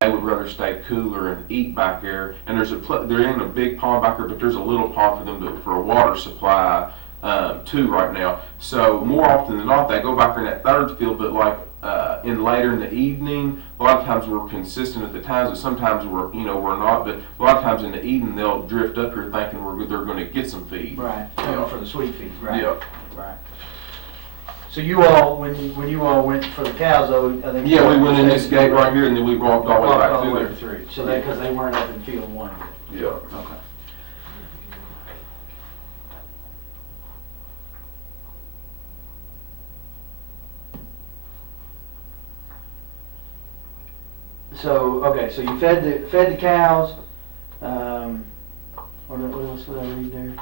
they would rather stay cooler and eat back there. And there ain't a big pond back there, but there's a little pond for them for a water supply too right now. So more often than not, they go back there in that third field, but like in later in the evening, a lot of times we're consistent at the times, but sometimes we're not. But a lot of times in the evening, they'll drift up here thinking they're going to get some feed. Right. For the sweet feed. Right. Yeah. Right. So you all, when you all went for the cows, though, I think. Yeah, we went in this gate right here, and then we walked all the way back through there. Through. So that because they weren't up in field 1. Yeah. Okay. So okay, so you fed the cows. What else did I read there?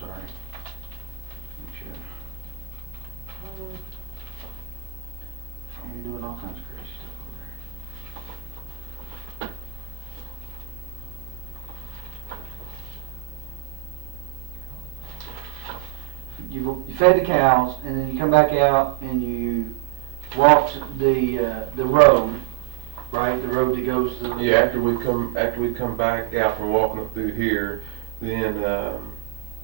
Sorry. I'm doing all kinds of crazy stuff over there. You fed the cows, and then you come back out and you walked the road, right? The road that goes to the... Yeah, after we come back out from walking up through here, then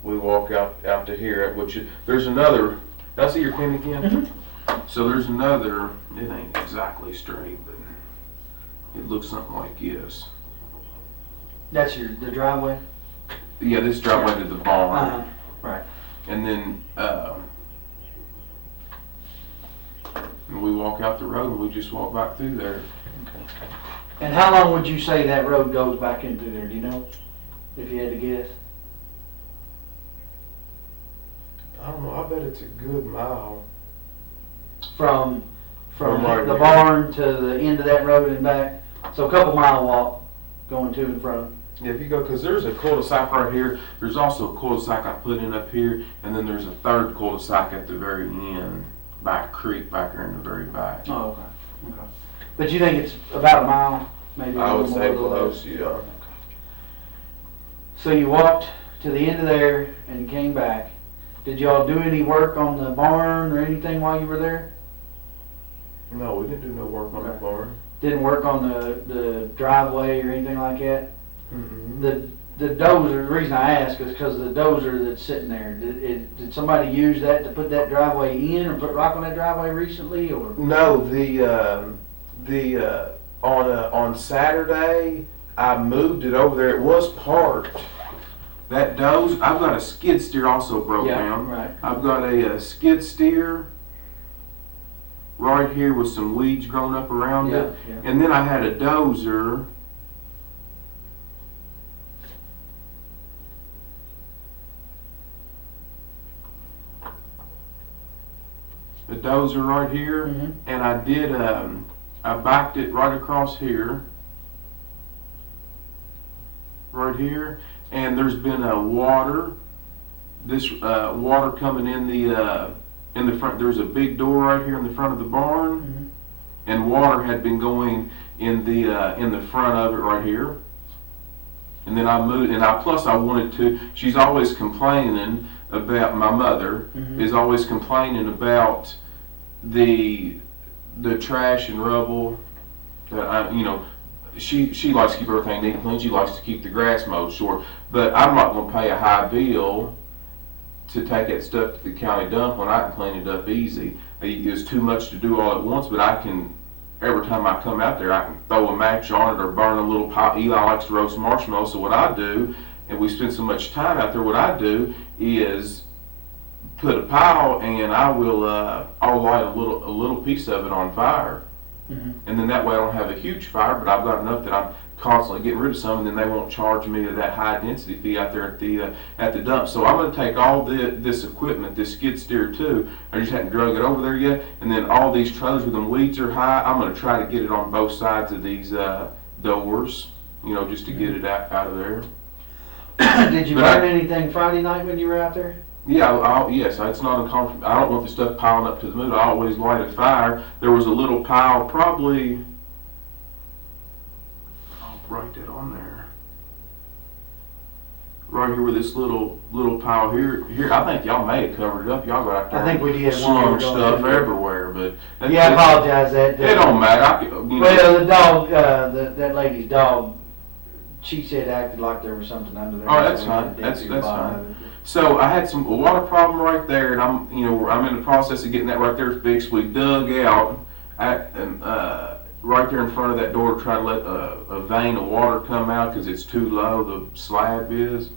we walk out to here, which there's another. Did I see your pin again? Mm-hmm. So there's another. It ain't exactly straight, but it looks something like this. That's the driveway. Yeah, this driveway to the barn. Right. And then we walk out the road and we just walk back through there. Okay. And how long would you say that road goes back into there? Do you know? If you had to guess. I don't know. I bet it's a good mile. From right the here. barn to the end of that road and back. So a couple mile walk going to and from. Yeah, if you go, because there's a cul-de-sac right here. There's also a cul-de-sac I put in up here, and then there's a third cul-de-sac at the very end, by a creek back there in the very back. Oh, okay. Okay. But you think it's about a mile, maybe? I would say a little close, bit? yeah. Okay. So you walked to the end of there and came back. Did y'all do any work on the barn or anything while you were there? No, we didn't do no work on the barn. Didn't work on the driveway or anything like that? Mm-hmm. The dozer, the reason I ask is because the dozer that's sitting there, did somebody use that to put that driveway in or put rock on that driveway recently, or? No, on Saturday I moved it over there. It was parked. That dozer, I've got a skid steer also broke down. Right. I've got a skid steer right here with some weeds growing up around it. Yeah. And then I had a dozer. A dozer right here. Mm-hmm. And I did, I backed it right across here. Right here. And there's been water coming in the front. There's a big door right here in the front of the barn, Mm-hmm. and water had been going in the front of it right here. And then I moved, and I wanted to. She's always complaining about, my mother Mm-hmm. is always complaining about the trash and rubble that She likes to keep everything neat and clean. She likes to keep the grass mowed short. But I'm not going to pay a high bill to take that stuff to the county dump when I can clean it up easy. It's too much to do all at once, but I can, every time I come out there, I can throw a match on it or burn a little pile. Eli likes to roast marshmallows, so what I do, and we spend so much time out there, what I do is put a pile and I'll light a little piece of it on fire. Mm-hmm. And then that way I don't have a huge fire, but I've got enough that I'm constantly getting rid of some, and then they won't charge me that high density fee out there at the dump. So I'm going to take all this equipment, this skid steer too. I just haven't drug it over there yet, and then all these trailers where the weeds are high, I'm going to try to get it on both sides of these doors, just to get it out of there. Did you burn anything Friday night when you were out there? Yeah, yes, it's not uncomfortable. I don't want the stuff piling up to the moon. I always light a fire. There was a little pile, probably, I'll write that on there. right here with this little pile here. I think y'all may have covered it up. Y'all got out there. I think we did. Slung stuff everywhere, but yeah, I apologize. That it don't matter. Well, the dog, that lady's dog, she said acted like there was something under there. Oh, that's fine. That's fine. So I had a water problem right there, and I'm in the process of getting that right there fixed. We dug out right there in front of that door to try to let a vein of water come out because it's too low. The slab is.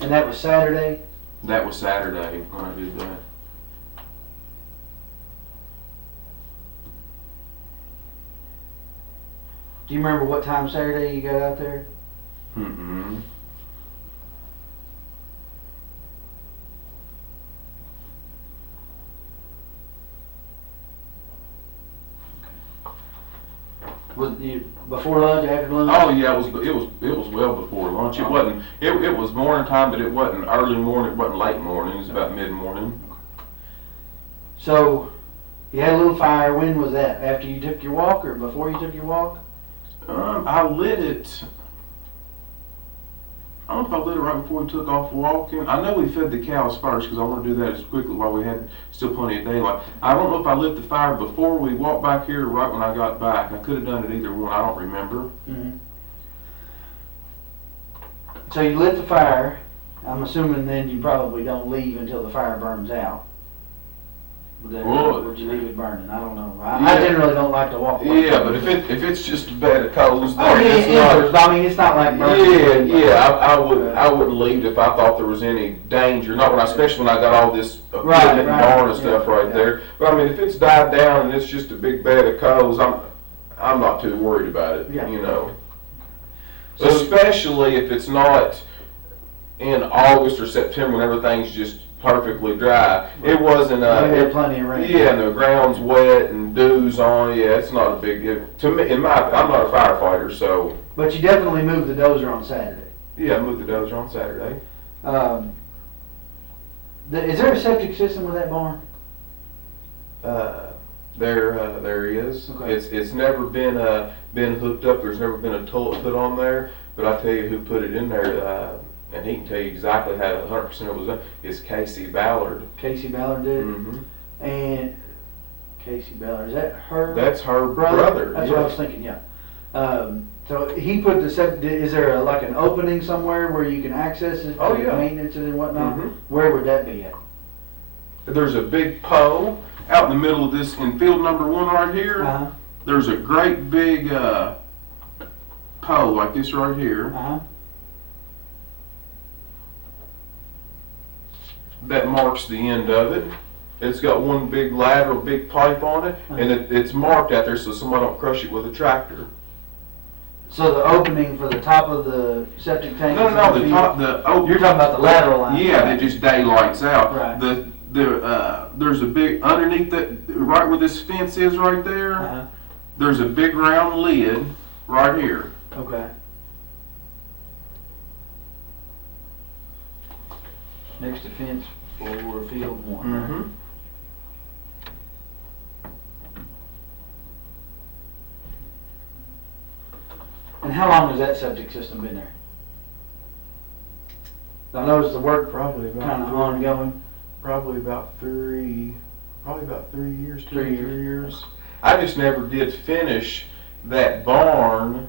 And that was Saturday? That was Saturday when I did that. Do you remember what time Saturday you got out there? Mm-hmm. Was you before lunch, after lunch? Oh yeah, it was well before lunch. It wasn't. It was morning time, but it wasn't early morning. It wasn't late morning. It was about mid morning. So you had a little fire. When was that? After you took your walk or before you took your walk? I lit it. I don't know if I lit it right before we took off walking. I know we fed the cows first because I want to do that as quickly while we had still plenty of daylight. I don't know if I lit the fire before we walked back here or right when I got back. I could have done it either one. I don't remember. Mm-hmm. So you lit the fire. I'm assuming then you probably don't leave until the fire burns out. Would you leave it burning? I don't know. I generally don't like to walk away. Yeah, but if it's just a bed of coals, then it's not. I mean, it's not like burning. Yeah. I wouldn't leave if I thought there was any danger. Not when especially when I got all this equipment and barn and stuff right there. But I mean, if it's died down and it's just a big bed of coals, I'm not too worried about it. Yeah. You know. So, especially if it's not in August or September when everything's just perfectly dry. It wasn't. It had plenty of rain. Yeah, and the ground's wet and dew's on. Yeah, it's not a big deal. To me, I'm not a firefighter, so. But you definitely moved the dozer on Saturday. Yeah, I moved the dozer on Saturday. Is there a septic system with that barn? There is. Okay. It's never been hooked up. There's never been a toilet put on there. But I tell you who put it in there. And he can tell you exactly how 100% of it was done. It's Casey Ballard. Casey Ballard did it? Mm-hmm. And Casey Ballard, is that her? That's her brother. That's what I was thinking, yeah. So he put the septic, is there like an opening somewhere where you can access it? Oh, yeah. Maintenance it and whatnot? Mm-hmm. Where would that be at? There's a big pole out in the middle of this, in field number 1 right here. Uh-huh. There's a great big pole like this right here. Uh-huh. That marks the end of it. It's got one big lateral, big pipe on it, and it's marked out there so somebody don't crush it with a tractor. So the opening for the top of the septic tank? No, the top, you're talking about the lateral line? Yeah, that just daylights out. Right. There's a big, underneath that, right where this fence is right there, Uh-huh. there's a big round lid right here. Okay. Next to fence for field 1. Mm-hmm. And how long has that septic system been there? I noticed the work Probably about kind of ongoing. Probably about 3 years, 3 years. I just never did finish that barn,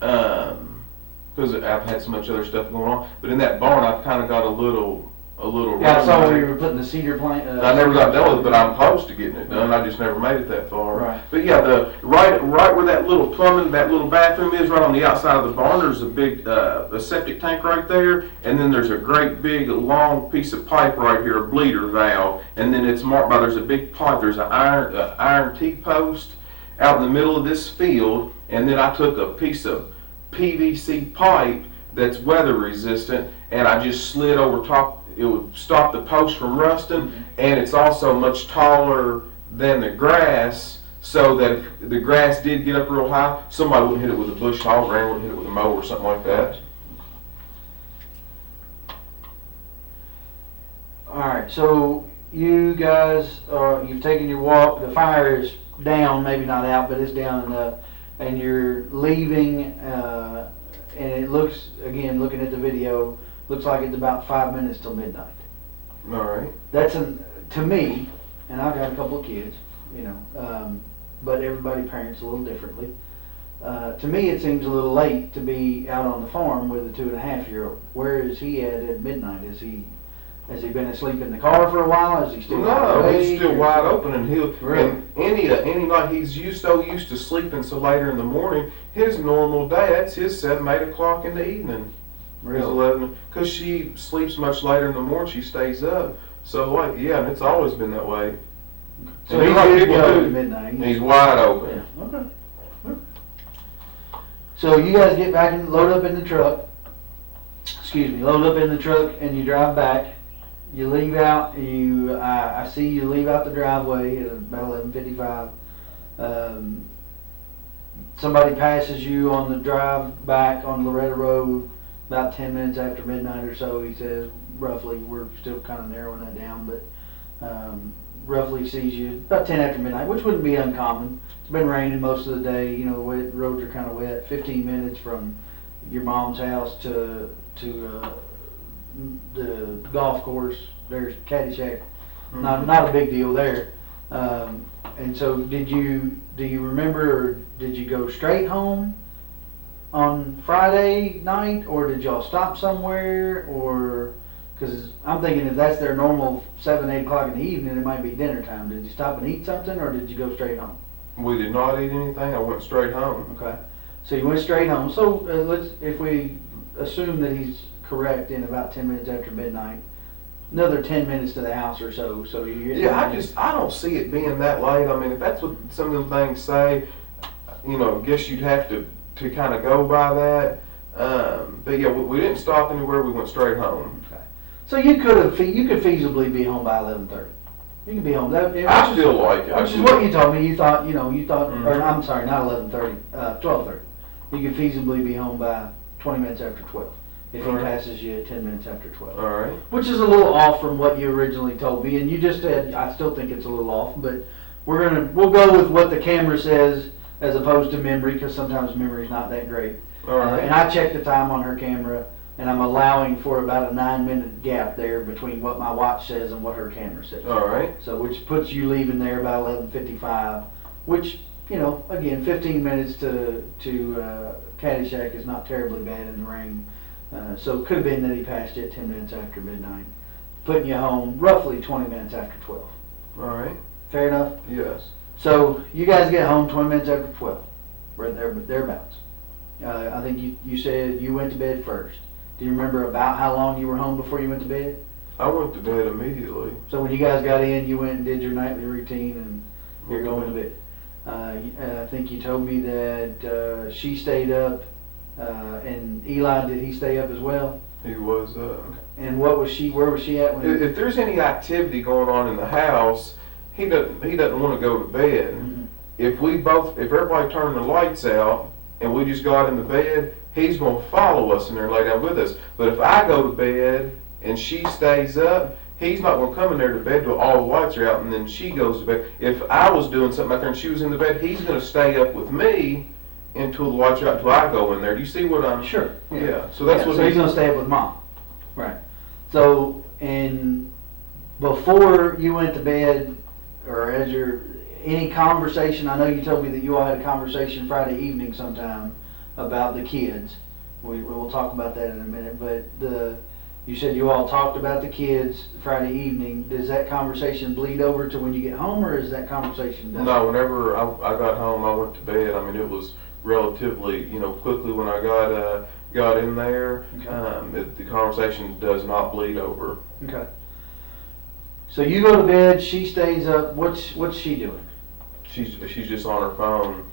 because I've had so much other stuff going on. But in that barn, I've kind of got a little. Yeah, I saw where you were putting the cedar plant. I never got done with it, but I'm close to getting it done. I just never made it that far. Right. But yeah, right where that little plumbing, that little bathroom is, right on the outside of the barn, there's a big a septic tank right there, and then there's a great big long piece of pipe right here, a bleeder valve, and then it's marked by, there's a big pipe, there's an iron T-post out in the middle of this field, and then I took a piece of PVC pipe that's weather resistant, and I just slid over top. It would stop the post from rusting, and it's also much taller than the grass, so that if the grass did get up real high, somebody wouldn't hit it with a bush hog, or wouldn't hit it with a mower or something like that. All right, so you guys, you've taken your walk. The fire is down, maybe not out, but it's down enough, and you're leaving. And it looks, again, looking at the video, looks like it's about 5 minutes till midnight. All right. That's to me, and I've got a couple of kids, but everybody parents a little differently. To me, it seems a little late to be out on the farm with a 2.5-year-old. Where is he at midnight? Has he been asleep in the car for a while? Is he still No, awake, he's still wide open, and Really? and any night he's so used to sleeping so later in the morning. His normal day, that's his 7, 8 o'clock in the evening. Really? His 11, because she sleeps much later in the morning. She stays up, so and it's always been that way. So And he's like good to people go do, at midnight. He's wide open. Yeah. Okay. So you guys get back and load up in the truck. Load up in the truck and you drive back. You leave out. I see you leave out the driveway at about 11:55. Somebody passes you on the drive back on Loretta Road about 10 minutes after midnight or so. He says roughly. We're still kind of narrowing that down, but roughly sees you about 10 after midnight, which wouldn't be uncommon. It's been raining most of the day. The roads are kind of wet. 15 minutes from your mom's house to the golf course. There's Caddyshack. Mm-hmm. Not a big deal there. And so do you remember, or did you go straight home on Friday night, or did y'all stop somewhere, or? Because I'm thinking if that's their normal 7, 8 o'clock in the evening, it might be dinner time. Did you stop and eat something, or did you go straight home? We did not eat anything. I went straight home. Okay. So you went straight home. So if we assume that he's correct in about 10 minutes after midnight, another 10 minutes to the house or so. So you I don't see it being that late. I mean, if that's what some of them things say, I guess you'd have to kind of go by that. But yeah, we didn't stop anywhere. We went straight home. Okay. So you could feasibly be home by 11:30. You can be home. I feel like it. Which is what you told me. You thought, Mm-hmm. or I'm sorry, not 11:30, 12:30. You could feasibly be home by 20 minutes after 12 if he passes you at 10 minutes after 12. All right. Which is a little off from what you originally told me, and you just said I still think it's a little off, but we'll go with what the camera says as opposed to memory, because sometimes memory's not that great. All right. And I checked the time on her camera, and I'm allowing for about a 9-minute gap there between what my watch says and what her camera says. All right. So which puts you leaving there about 11:55, which, again, 15 minutes to Caddyshack is not terribly bad in the rain. So it could have been that he passed you at 10 minutes after midnight, putting you home roughly 20 minutes after 12. All right. Fair enough? Yes. So you guys get home 20 minutes after 12, right there, thereabouts. I think you said you went to bed first. Do you remember about how long you were home before you went to bed? I went to bed immediately. So when you guys got in, you went and did your nightly routine, and you're going to bed. I think you told me that she stayed up, and Eli, did he stay up as well? He was. And where was she at when? If there's any activity going on in the house, he doesn't want to go to bed. Mm-hmm. If everybody turned the lights out and we just got in the bed, he's going to follow us in there and lay down with us. But if I go to bed and she stays up, he's not going to come in there to bed till all the lights are out and then she goes to bed. If I was doing something out there and she was in the bed, he's going to stay up with me until the lights are out until I go in there. Do you see what I'm? Sure. Yeah. So that's what. So he's going to stay up with Mom. Right. So, and before you went to bed, or any conversation, I know you told me that you all had a conversation Friday evening sometime about the kids. We'll talk about that in a minute, but you said you all talked about the kids Friday evening. Does that conversation bleed over to when you get home, or is that conversation done? No, whenever I got home, I went to bed. I mean, it was relatively, quickly when I got in there. Okay. The conversation does not bleed over. Okay. So you go to bed, she stays up. What's she doing? She's just on her phone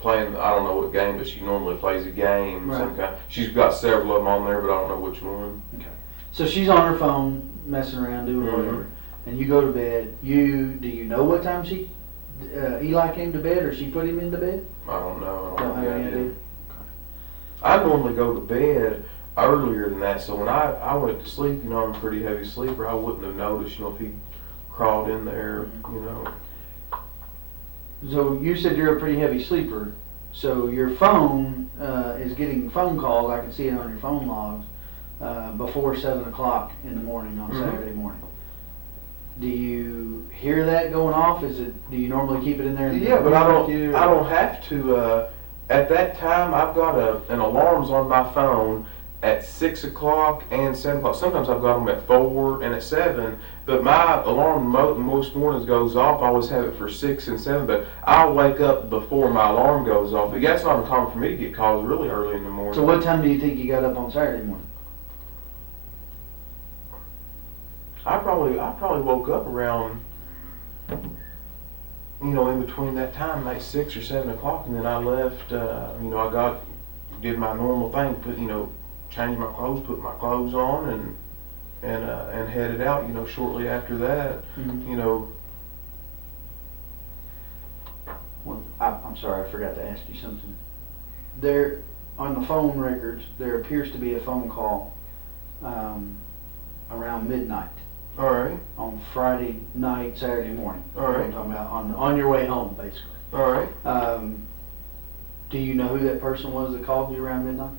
playing. I don't know what game, but she normally plays a game. Right. Some kind. She's got several of them on there, but I don't know which one. Okay. So she's on her phone, messing around, doing whatever, and you go to bed. Do you know what time Eli came to bed, or she put him into bed? I don't know. I Don't don't have have any any idea. idea. I normally go to bed earlier than that, so when I went to sleep, I'm a pretty heavy sleeper. I wouldn't have noticed, if he crawled in there, So you said you're a pretty heavy sleeper. So your phone is getting phone calls. I can see it on your phone logs before 7 o'clock in the morning on Saturday morning. Do you hear that going off? Do you normally keep it in there? Yeah, but I don't have to. At that time, I've got an alarms on my phone at 6 o'clock and 7 o'clock. Sometimes I've got them at 4 and at 7. But my alarm most mornings goes off. I always have it for 6 and 7. But I'll wake up before my alarm goes off. But yeah, it's not uncommon for me to get calls really early in the morning. So what time do you think you got up on Saturday morning? I probably woke up around, in between that time, like 6 or 7 o'clock, and then I left. I did my normal thing, changed my clothes, put my clothes on, and headed out. Shortly after that, Well, I'm sorry, I forgot to ask you something. There, on the phone records, there appears to be a phone call around midnight. All right. On Friday night, Saturday morning. All right. I'm talking about on your way home, basically. All right. Do you know who that person was that called you around midnight?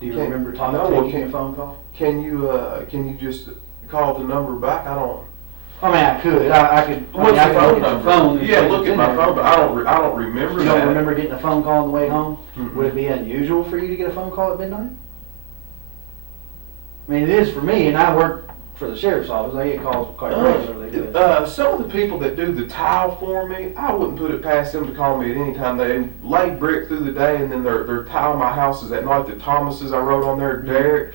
Do you remember taking a phone call? Can you just call the number back? I don't. I mean, I could. I could. What's I the could phone look at number? your phone. Yeah, look at my phone, but I don't remember You that. don't remember getting a phone call on the way home? Mm-mm. Would it be unusual for you to get a phone call at midnight? I mean, it is for me, and I work for the sheriff's office. I get calls quite regularly. Some of the people that do the tile for me, I wouldn't put it past them to call me at any time. They lay brick through the day, and then their tile my house is at night. The Thomases I wrote on there, Derek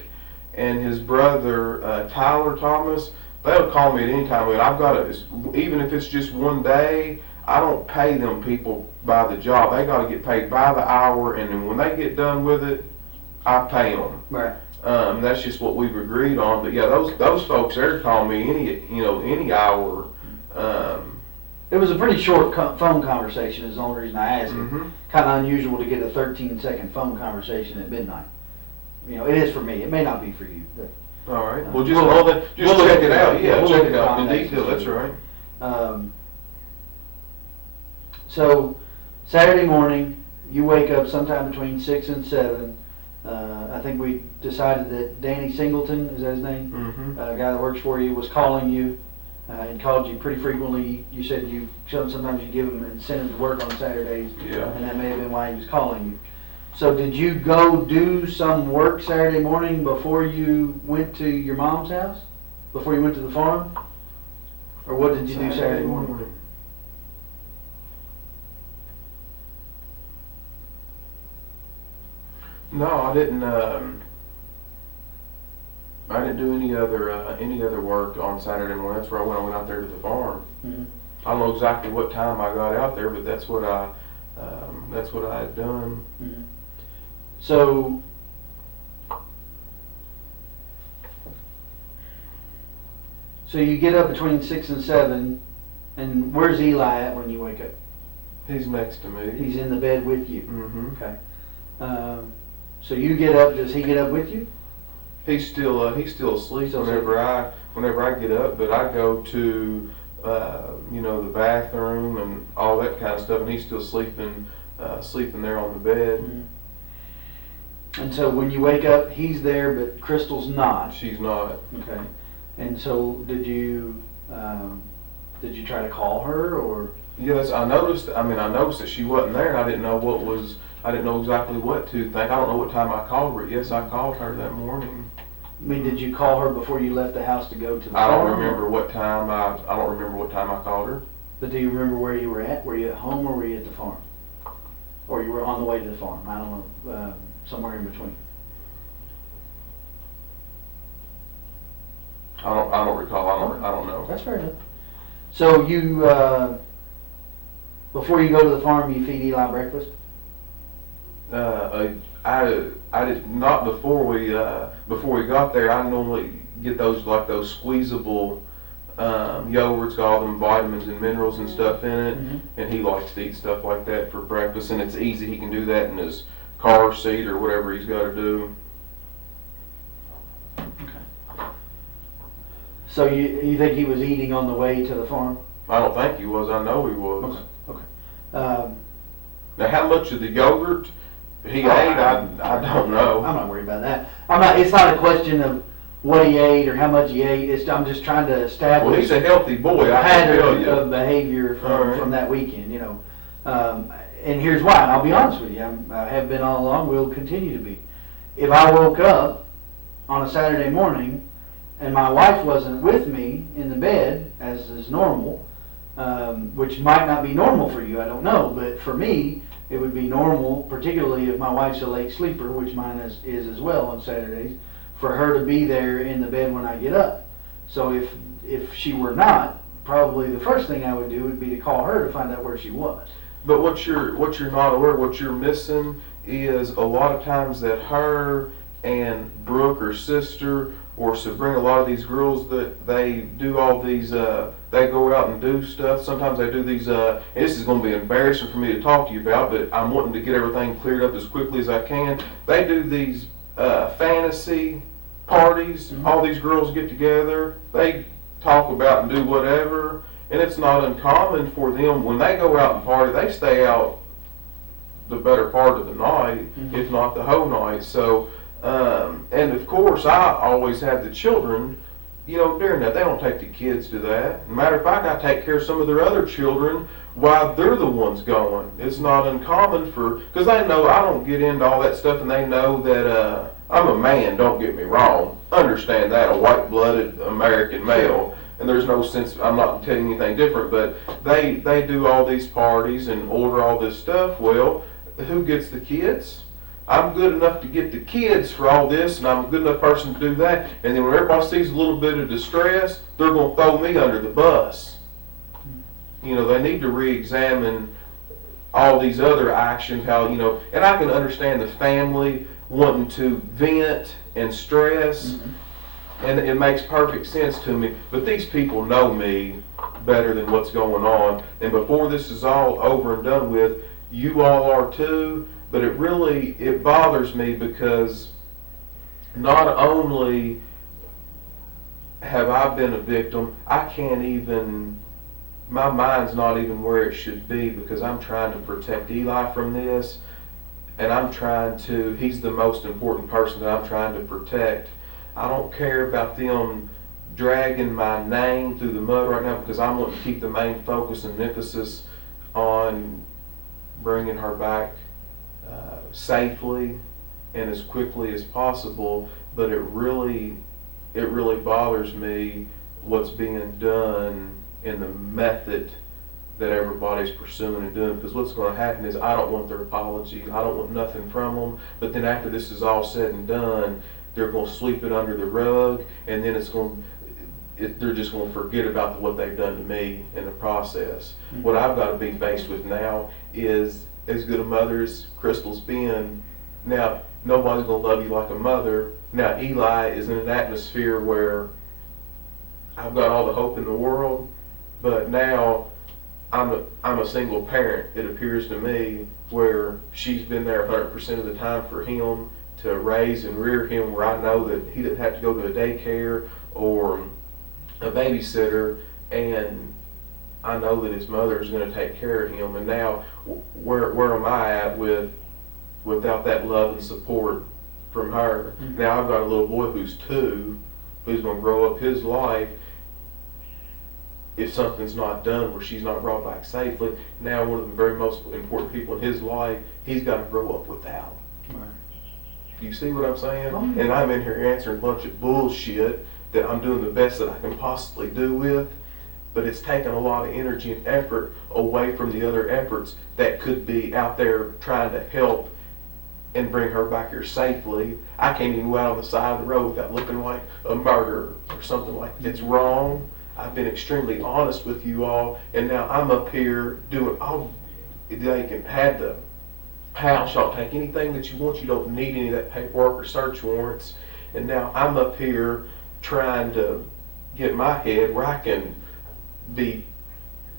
and his brother Tyler Thomas, they'll call me at any time. And I've got even if it's just one day, I don't pay them people by the job. They got to get paid by the hour, and then when they get done with it, I pay them. Right. That's just what we've agreed on. But yeah, those folks there call me any hour. It was a pretty short phone conversation is the only reason I asked it. Kind of unusual to get a 13-second phone conversation at midnight. It is for me. It may not be for you. But, all right. Well, just check it out. Yeah, check it out in detail. That's right. So, Saturday morning, you wake up sometime between 6 and 7. I think we decided that Danny Singleton, is that his name? A guy that works for you, was calling you and called you pretty frequently. You said sometimes you give him incentive to work on Saturdays, and that may have been why he was calling you. So did you go do some work Saturday morning before you went to your mom's house? Before you went to the farm? Or what did you do Saturday morning? No, I didn't. I didn't do any other work on Saturday morning. That's where I went out there to the farm. I don't know exactly what time I got out there, but that's what I had done. So you get up between 6 and 7, and where's Eli at when you wake up? He's next to me. He's in the bed with you. Okay. So you get up. Does he get up with you? He's still asleep whenever I get up, but I go to the bathroom and all that kind of stuff, and he's still sleeping there on the bed. And so when you wake up, he's there, but Crystal's not. She's not. Okay. And so did you try to call her or? Yes, I noticed that she wasn't there, and I didn't know exactly what to think. I don't know what time I called her. Yes, I called her that morning. I mean, did you call her before you left the house to go to the I farm? don't remember what time I called her. But do you remember where you were at? Were you at home or were you at the farm? Or you were on the way to the farm? I don't know, somewhere in between. I don't recall. I don't know. That's fair enough. So you, before you go to the farm, you feed Eli breakfast? I did not before we got there. I normally get those squeezable yogurts, got all them vitamins and minerals and stuff in it, and he likes to eat stuff like that for breakfast, and it's easy. He can do that in his car seat or whatever he's got to do. Okay. So you think he was eating on the way to the farm? I don't think he was. I know he was. Okay. Now, how much of the yogurt He ate, I don't know. I'm not worried about that. It's not a question of what he ate or how much he ate. I'm just trying to Well, establish he's a healthy boy, I can tell pattern you. of behavior All right. from that weekend, you know. And here's why, and I'll be honest with you, I have been all along, will continue to be. If I woke up on a Saturday morning and my wife wasn't with me in the bed, as is normal, which might not be normal for you, I don't know, but for me, it would be normal, particularly if my wife's a late sleeper, which mine is as well on Saturdays, for her to be there in the bed when I get up. So if she were not, probably the first thing I would do would be to call her to find out where she was. But what you're not aware, what you're missing is a lot of times that her and Brooke, her sister, or Sabrina, a lot of these girls that they do all these, they go out and do stuff. Sometimes they do these, and this is going to be embarrassing for me to talk to you about, but I'm wanting to get everything cleared up as quickly as I can. They do these fantasy parties. Mm-hmm. All these girls get together. They talk about and do whatever. And it's not uncommon for them, when they go out and party, they stay out the better part of the night, if not the whole night. So, and of course, I always have the children, you know, during that. They don't take the kids to that. Matter of fact, I take care of some of their other children while they're the ones going. It's not uncommon because they know I don't get into all that stuff, and they know that I'm a man, don't get me wrong. Understand that, a white-blooded American male. And there's no sense, I'm not telling you anything different, but they do all these parties and order all this stuff. Well, who gets the kids? I'm good enough to get the kids for all this, and I'm a good enough person to do that. And then when everybody sees a little bit of distress, they're going to throw me under the bus. You know, they need to re-examine all these other actions, how, you know, and I can understand the family wanting to vent and stress. Mm-hmm. And it makes perfect sense to me, but these people know me better than what's going on. And before this is all over and done with, you all are too, but it bothers me because not only have I been a victim, my mind's not even where it should be because I'm trying to protect Eli from this, and he's the most important person that I'm trying to protect. I don't care about them dragging my name through the mud right now because I want to keep the main focus and emphasis on bringing her back safely and as quickly as possible. But it really bothers me what's being done in the method that everybody's pursuing and doing, because what's going to happen is I don't want their apology. I don't want nothing from them. But then after this is all said and done, they're going to sweep it under the rug, and then they're just going to forget about what they've done to me in the process. Mm-hmm. What I've got to be faced with now is, as good a mother as Crystal's been, now nobody's going to love you like a mother. Now Eli is in an atmosphere where I've got all the hope in the world, but now I'm a single parent, it appears to me, where she's been there 100% of the time for him, to raise and rear him, where I know that he didn't have to go to a daycare or a babysitter, and I know that his mother is going to take care of him. And now, where am I at without that love and support from her? Mm-hmm. Now I've got a little boy who's 2, who's going to grow up his life. If something's not done, where she's not brought back safely, now one of the very most important people in his life, he's got to grow up without. Right. You see what I'm saying? Oh, yeah. And I'm in here answering a bunch of bullshit that I'm doing the best that I can possibly do with, but it's taking a lot of energy and effort away from the other efforts that could be out there trying to help and bring her back here safely. I can't even go out on the side of the road without looking like a murderer or something like that. It's wrong. I've been extremely honest with you all, and now I'm up here doing all they can have the house. Y'all take anything that you want. You don't need any of that paperwork or search warrants. And now I'm up here trying to get my head where I can be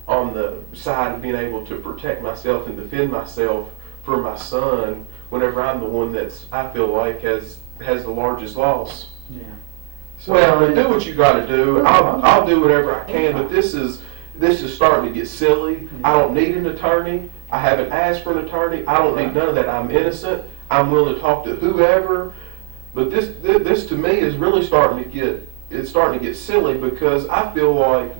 on the side of being able to protect myself and defend myself for my son whenever I'm the one I feel like has the largest loss. Yeah. So well, do what you got to do. I'll do whatever I can, but this is starting to get silly. I don't need an attorney. I haven't asked for an attorney. I don't need none of that. I'm innocent. I'm willing to talk to whoever. But this to me is really starting to get silly, because I feel like,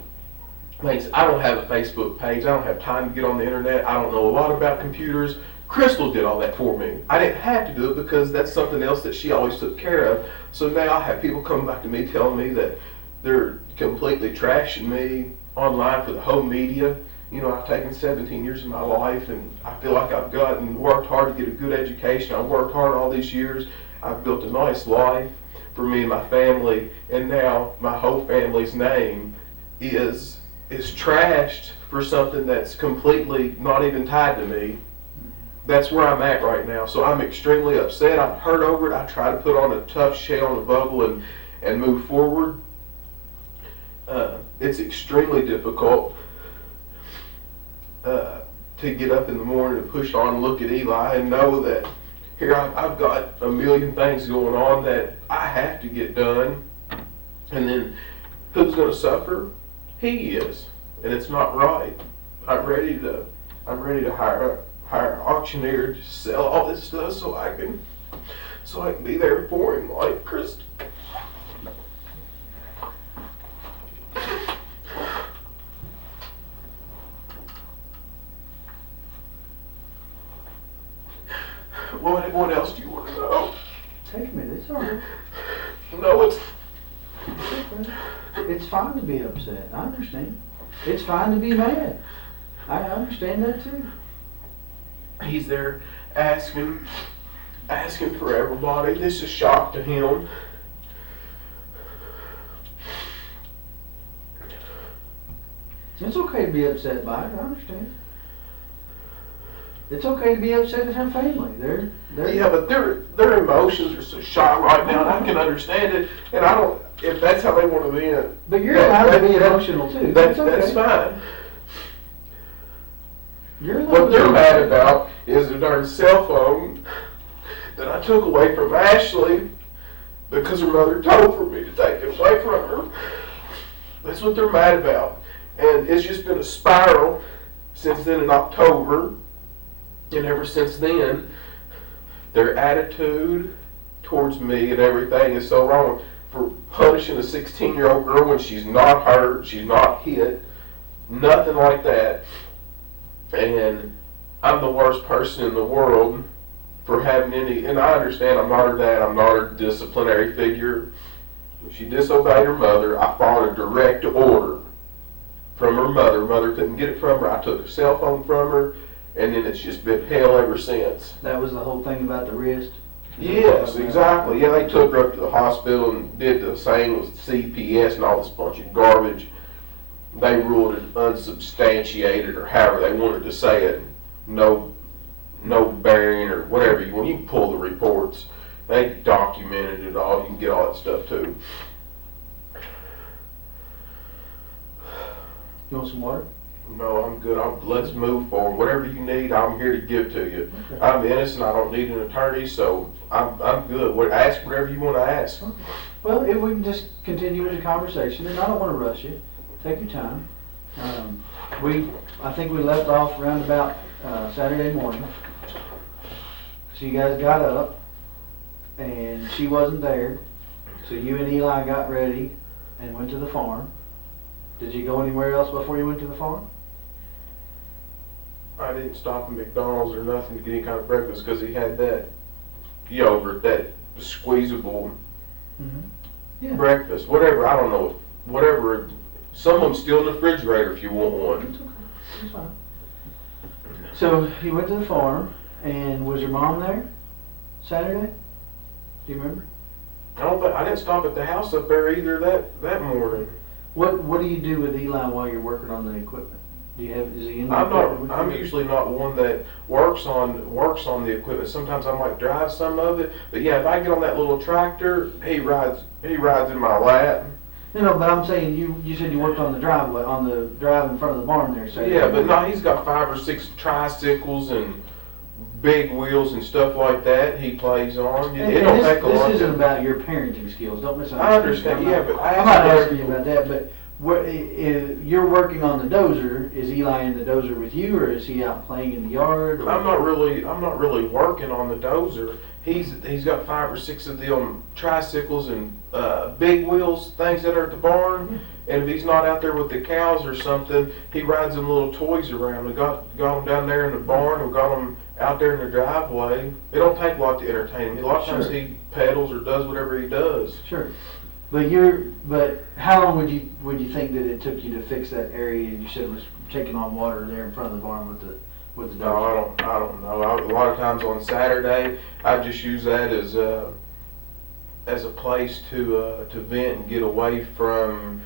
I don't have a Facebook page. I don't have time to get on the internet. I don't know a lot about computers. Crystal did all that for me. I didn't have to do it because that's something else that she always took care of. So now I have people coming back to me telling me that they're completely trashing me online for the whole media. You know, I've taken 17 years of my life, and I feel like I've worked hard to get a good education. I've worked hard all these years. I've built a nice life for me and my family, and now my whole family's name is trashed for something that's completely not even tied to me. That's where I'm at right now. So I'm extremely upset. I'm hurt over it. I try to put on a tough shell and a bubble and move forward. It's extremely difficult to get up in the morning and push on and look at Eli and know that here I've got a million things going on that I have to get done. And then who's going to suffer? He is. And it's not right. I'm ready to hire an auctioneer to sell all this stuff so I can be there for him like Chris. What else do you want to know? Take a minute, it's all right. No, It's fine to be upset, I understand. It's fine to be mad. I understand that too. He's there asking for everybody. This is a shock to him. It's okay to be upset by it, I understand. It's okay to be upset at her family. Yeah, but their emotions are so shot right now, and I can understand it. And I don't, if that's how they want to be in. But you're allowed to be emotional too. That's okay. fine. What they're mad about is the darn cell phone that I took away from Ashley because her mother told for me to take it away from her. That's what they're mad about. And it's just been a spiral since then in October. And ever since then, their attitude towards me and everything is so wrong. For punishing a 16-year-old girl when she's not hurt, she's not hit, nothing like that. And I'm the worst person in the world for having any, and I understand I'm not her dad, I'm not her disciplinary figure. If she disobeyed her mother, I followed a direct order from her mother. Mother couldn't get it from her, I took her cell phone from her. And then it's just been hell ever since. That was the whole thing about the wrist? Yes, exactly. Yeah, they took her up to the hospital and did the same with CPS and all this bunch of garbage. They ruled it unsubstantiated, or however they wanted to say it. No bearing, or whatever you want. You can pull the reports. They documented it all. You can get all that stuff too. You want some water? No, I'm good. Let's move forward. Whatever you need, I'm here to give to you. Okay. I'm innocent. I don't need an attorney, so I'm good. Ask whatever you want to ask. Okay. Well, if we can just continue with the conversation, and I don't want to rush you. Take your time. I think we left off around about Saturday morning. So you guys got up, and she wasn't there. So you and Eli got ready and went to the farm. Did you go anywhere else before you went to the farm? I didn't stop at McDonald's or nothing to get any kind of breakfast because he had that yogurt, that squeezable breakfast, whatever. I don't know, whatever. Some of them still in the refrigerator if you want one. It's okay. It's fine. So you went to the farm, and was your mom there Saturday? Do you remember? I didn't stop at the house up there either that morning. What do you do with Eli while you're working on the equipment? Is he in the I'm usually not one that works on the equipment. Sometimes I might drive some of it, but yeah, if I get on that little tractor, he rides in my lap. No, but I'm saying you said you worked on the driveway, on the drive in front of the barn there. So yeah, but no, he's got 5 or 6 tricycles and big wheels and stuff like that he plays on. It don't take a lot. This isn't about your parenting skills. Don't misunderstand. I understand. Yeah, but I'm not asking you about that, you're working on the dozer, is Eli in the dozer with you, or is he out playing in the yard? Or? I'm not really working on the dozer. He's got 5 or 6 of them tricycles and big wheels things that are at the barn. And if he's not out there with the cows or something, he rides them little toys around. We got them down there in the barn. We got them out there in the driveway. It don't take a lot to entertain him. A lot of times he pedals or does whatever he does. Sure. But how long would you think that it took you to fix that area you said was taking on water there in front of the barn with the dozer? No, I don't know. A lot of times on Saturday, I just use that as a place to vent and get away from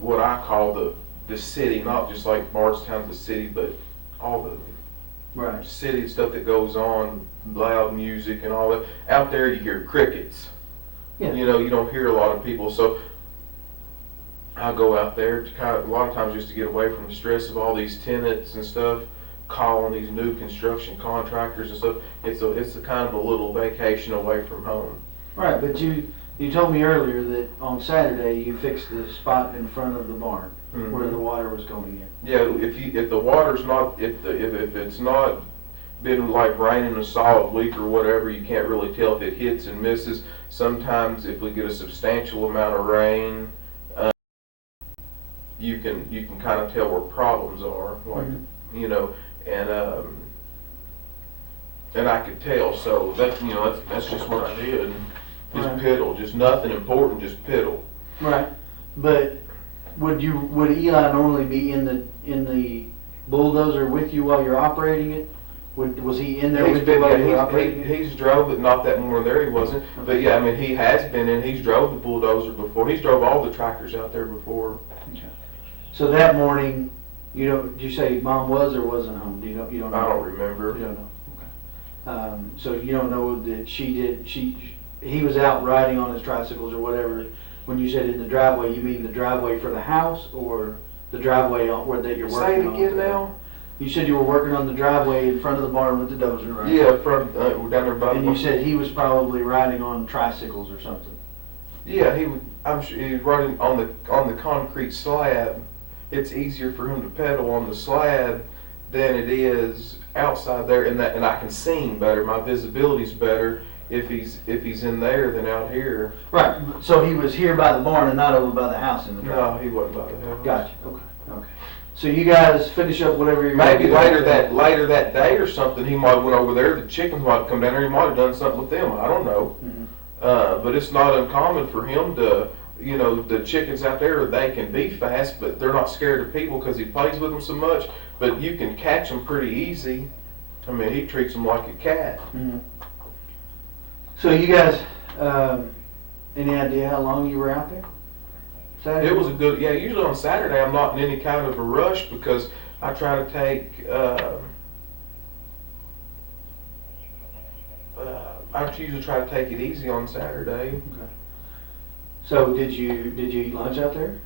what I call the city, not just like Bardstown's the city, but all the city stuff that goes on, loud music and all that. Out there you hear crickets. Yeah. You know, you don't hear a lot of people, so I go out there to a lot of times just to get away from the stress of all these tenants and stuff, calling these new construction contractors and stuff. It's a kind of a little vacation away from home. Right, but you told me earlier that on Saturday you fixed the spot in front of the barn where the water was going in. Yeah, if the water's not if it's not been like raining a solid week or whatever, you can't really tell if it hits and misses. Sometimes if we get a substantial amount of rain, you can kind of tell where problems are, like you know, and I could tell. So that's just what I did. Just piddle, just nothing important, just piddle. Right, but would Eli normally be in the bulldozer with you while you're operating it? Was he in there with you while you were operating it? He's drove it, not that more there he wasn't. But yeah, I mean he has been in. He's drove the bulldozer before. He's drove all the tractors out there before. Okay. So that morning, did you say Mom was or wasn't home? You don't know? I don't remember. You don't know. Okay. So you don't know that he was out riding on his tricycles or whatever. When you said in the driveway, you mean the driveway for the house or the driveway that you're working on? Say it again now. You said you were working on the driveway in front of the barn with the dozer, right? Yeah, down there by the barn. And you said he was probably riding on tricycles or something. Yeah, I'm sure he was riding on the concrete slab. It's easier for him to pedal on the slab than it is outside there, and I can see him better. My visibility's better if he's in there than out here. Right. So he was here by the barn and not over by the house in the driveway. No, he wasn't by the house. Gotcha. Okay. So you guys finish up whatever you're maybe later that day or something. He might have went over there. The chickens might have come down there. He might have done something with them. I don't know. But it's not uncommon for him to. The chickens out there, they can be fast, but they're not scared of people because he plays with them so much. But you can catch them pretty easy. I mean, he treats them like a cat. So you guys, any idea how long you were out there? Saturday? It was usually on Saturday I'm not in any kind of a rush because I try to take, I usually try to take it easy on Saturday. Okay. So did you eat lunch out there?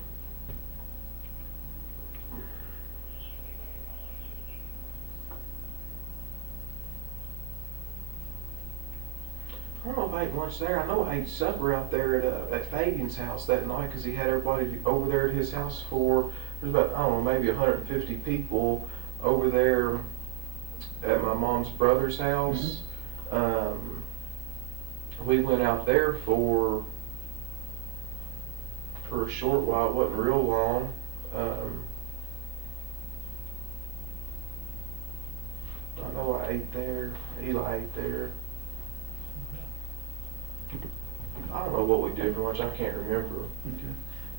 I don't know if I ate lunch there. I know I ate supper out there at Fabian's house that night because he had everybody over there at his house there's about, I don't know, maybe 150 people over there at my mom's brother's house. We went out there for a short while. It wasn't real long. I know I ate there. Eli ate there. I don't know what we did for lunch. I can't remember. Okay.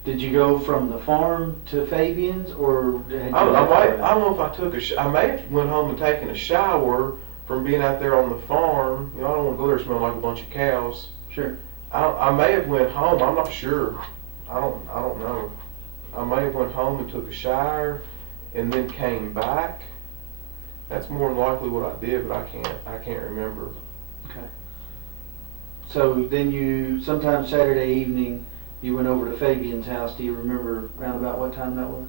Did you go from the farm to Fabian's, or I don't know if I took I may have went home and taken a shower from being out there on the farm. I don't want to go there smelling like a bunch of cows. Sure. I may have went home. I'm not sure. I don't know. I may have went home and took a shower, and then came back. That's more than likely what I did, but I can't remember. Okay. So then sometime Saturday evening, you went over to Fabian's house. Do you remember around about what time that was?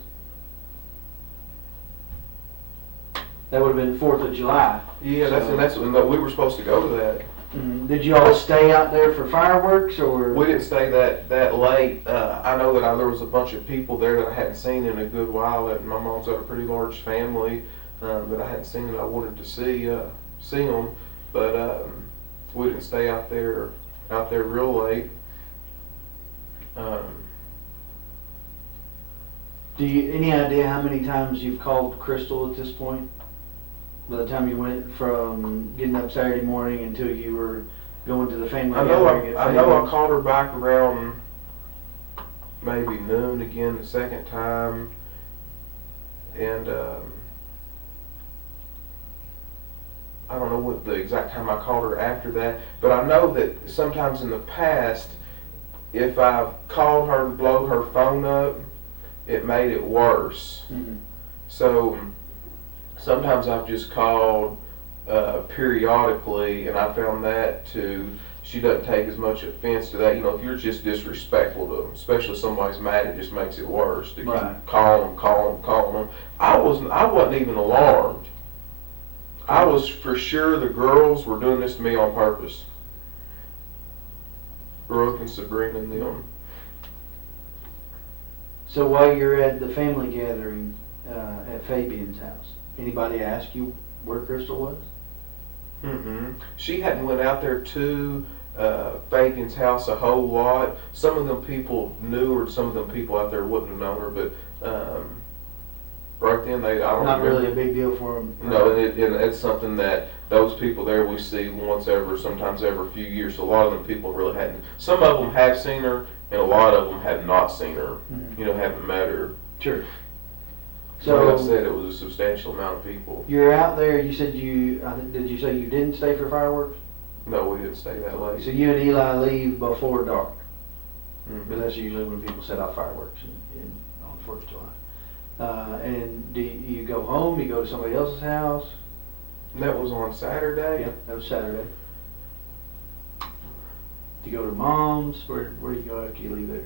That would have been 4th of July. Yeah, so, that's when we were supposed to go to that. Did you all stay out there for fireworks, or? We didn't stay that late. I know that there was a bunch of people there that I hadn't seen in a good while. That my mom's got a pretty large family that I hadn't seen that I wanted to see them, but we didn't stay out there real late. Do you any idea how many times you've called Crystal at this point? By the time you went from getting up Saturday morning until you were going to the family gathering? I know I called her back around maybe noon again the second time, and I don't know what the exact time I called her after that, but I know that sometimes in the past, if I've called her to blow her phone up, it made it worse. So sometimes I've just called periodically, and I found that she doesn't take as much offense to that. You know, if you're just disrespectful to them, especially if somebody's mad, it just makes it worse to keep calling them. I wasn't even alarmed. I was for sure the girls were doing this to me on purpose. Brooke and Sabrina and them. So while you're at the family gathering at Fabian's house, anybody ask you where Crystal was? She hadn't went out there to Fabian's house a whole lot. Some of them people knew her, some of them people out there wouldn't have known her, but right then I don't Not remember. really a big deal for them. No, and it's something that those people there we see once every, sometimes every few years. So a lot of them people really hadn't. Some of them have seen her, and a lot of them have not seen her. You know, haven't met her. Sure. So like I said, it was a substantial amount of people. You're out there. You said did you say you didn't stay for fireworks? No, we didn't stay that late. So you and Eli leave before dark, because that's usually when people set off fireworks on 4th of July. And do you go home? Do you go to somebody else's house? And that was on Saturday. Yeah, that was Saturday. Do you go to Mom's? Where do you go after you leave there?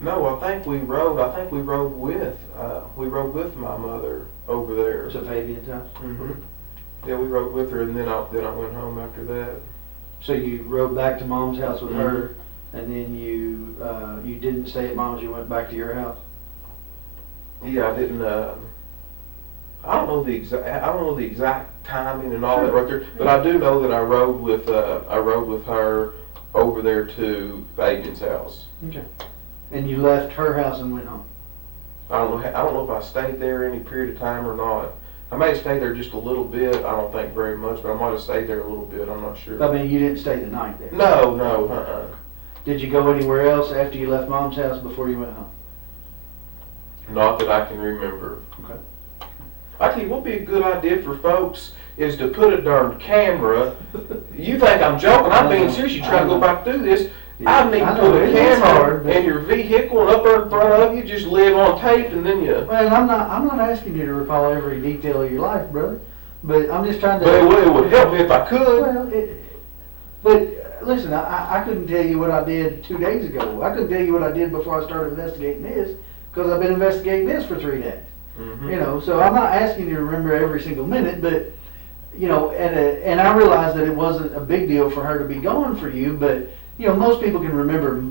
No, I think we rode with my mother over there. To Fabian's house? Yeah, we rode with her, and then I went home after that. So you rode back to Mom's house with her, and then you didn't stay at Mom's. You went back to your house. Yeah, I didn't. I don't know the exact timing and all that right there, but I do know that I rode with her over there to Fabian's house. Okay. And you left her house and went home. I don't know if I stayed there any period of time or not. I may have stayed there just a little bit. I don't think very much, but I might have stayed there a little bit. I'm not sure. I mean, you didn't stay the night there. No. Did you go anywhere else after you left Mom's house before you went home? Not that I can remember. Okay. I tell you what would be a good idea for folks is to put a darn camera. You think I'm joking? I'm being serious. You try to go back through this. I need to put a camera in your vehicle and up there in front of you, just live on tape, and then you. Well, I'm not asking you to recall every detail of your life, brother. But I'm just trying to. But it would help me if I could. Well, but listen, I couldn't tell you what I did 2 days ago. I couldn't tell you what I did before I started investigating this, because I've been investigating this for 3 days. You know, so I'm not asking you to remember every single minute, but you know, and I realized that it wasn't a big deal for her to be gone for you, but you know, most people can remember,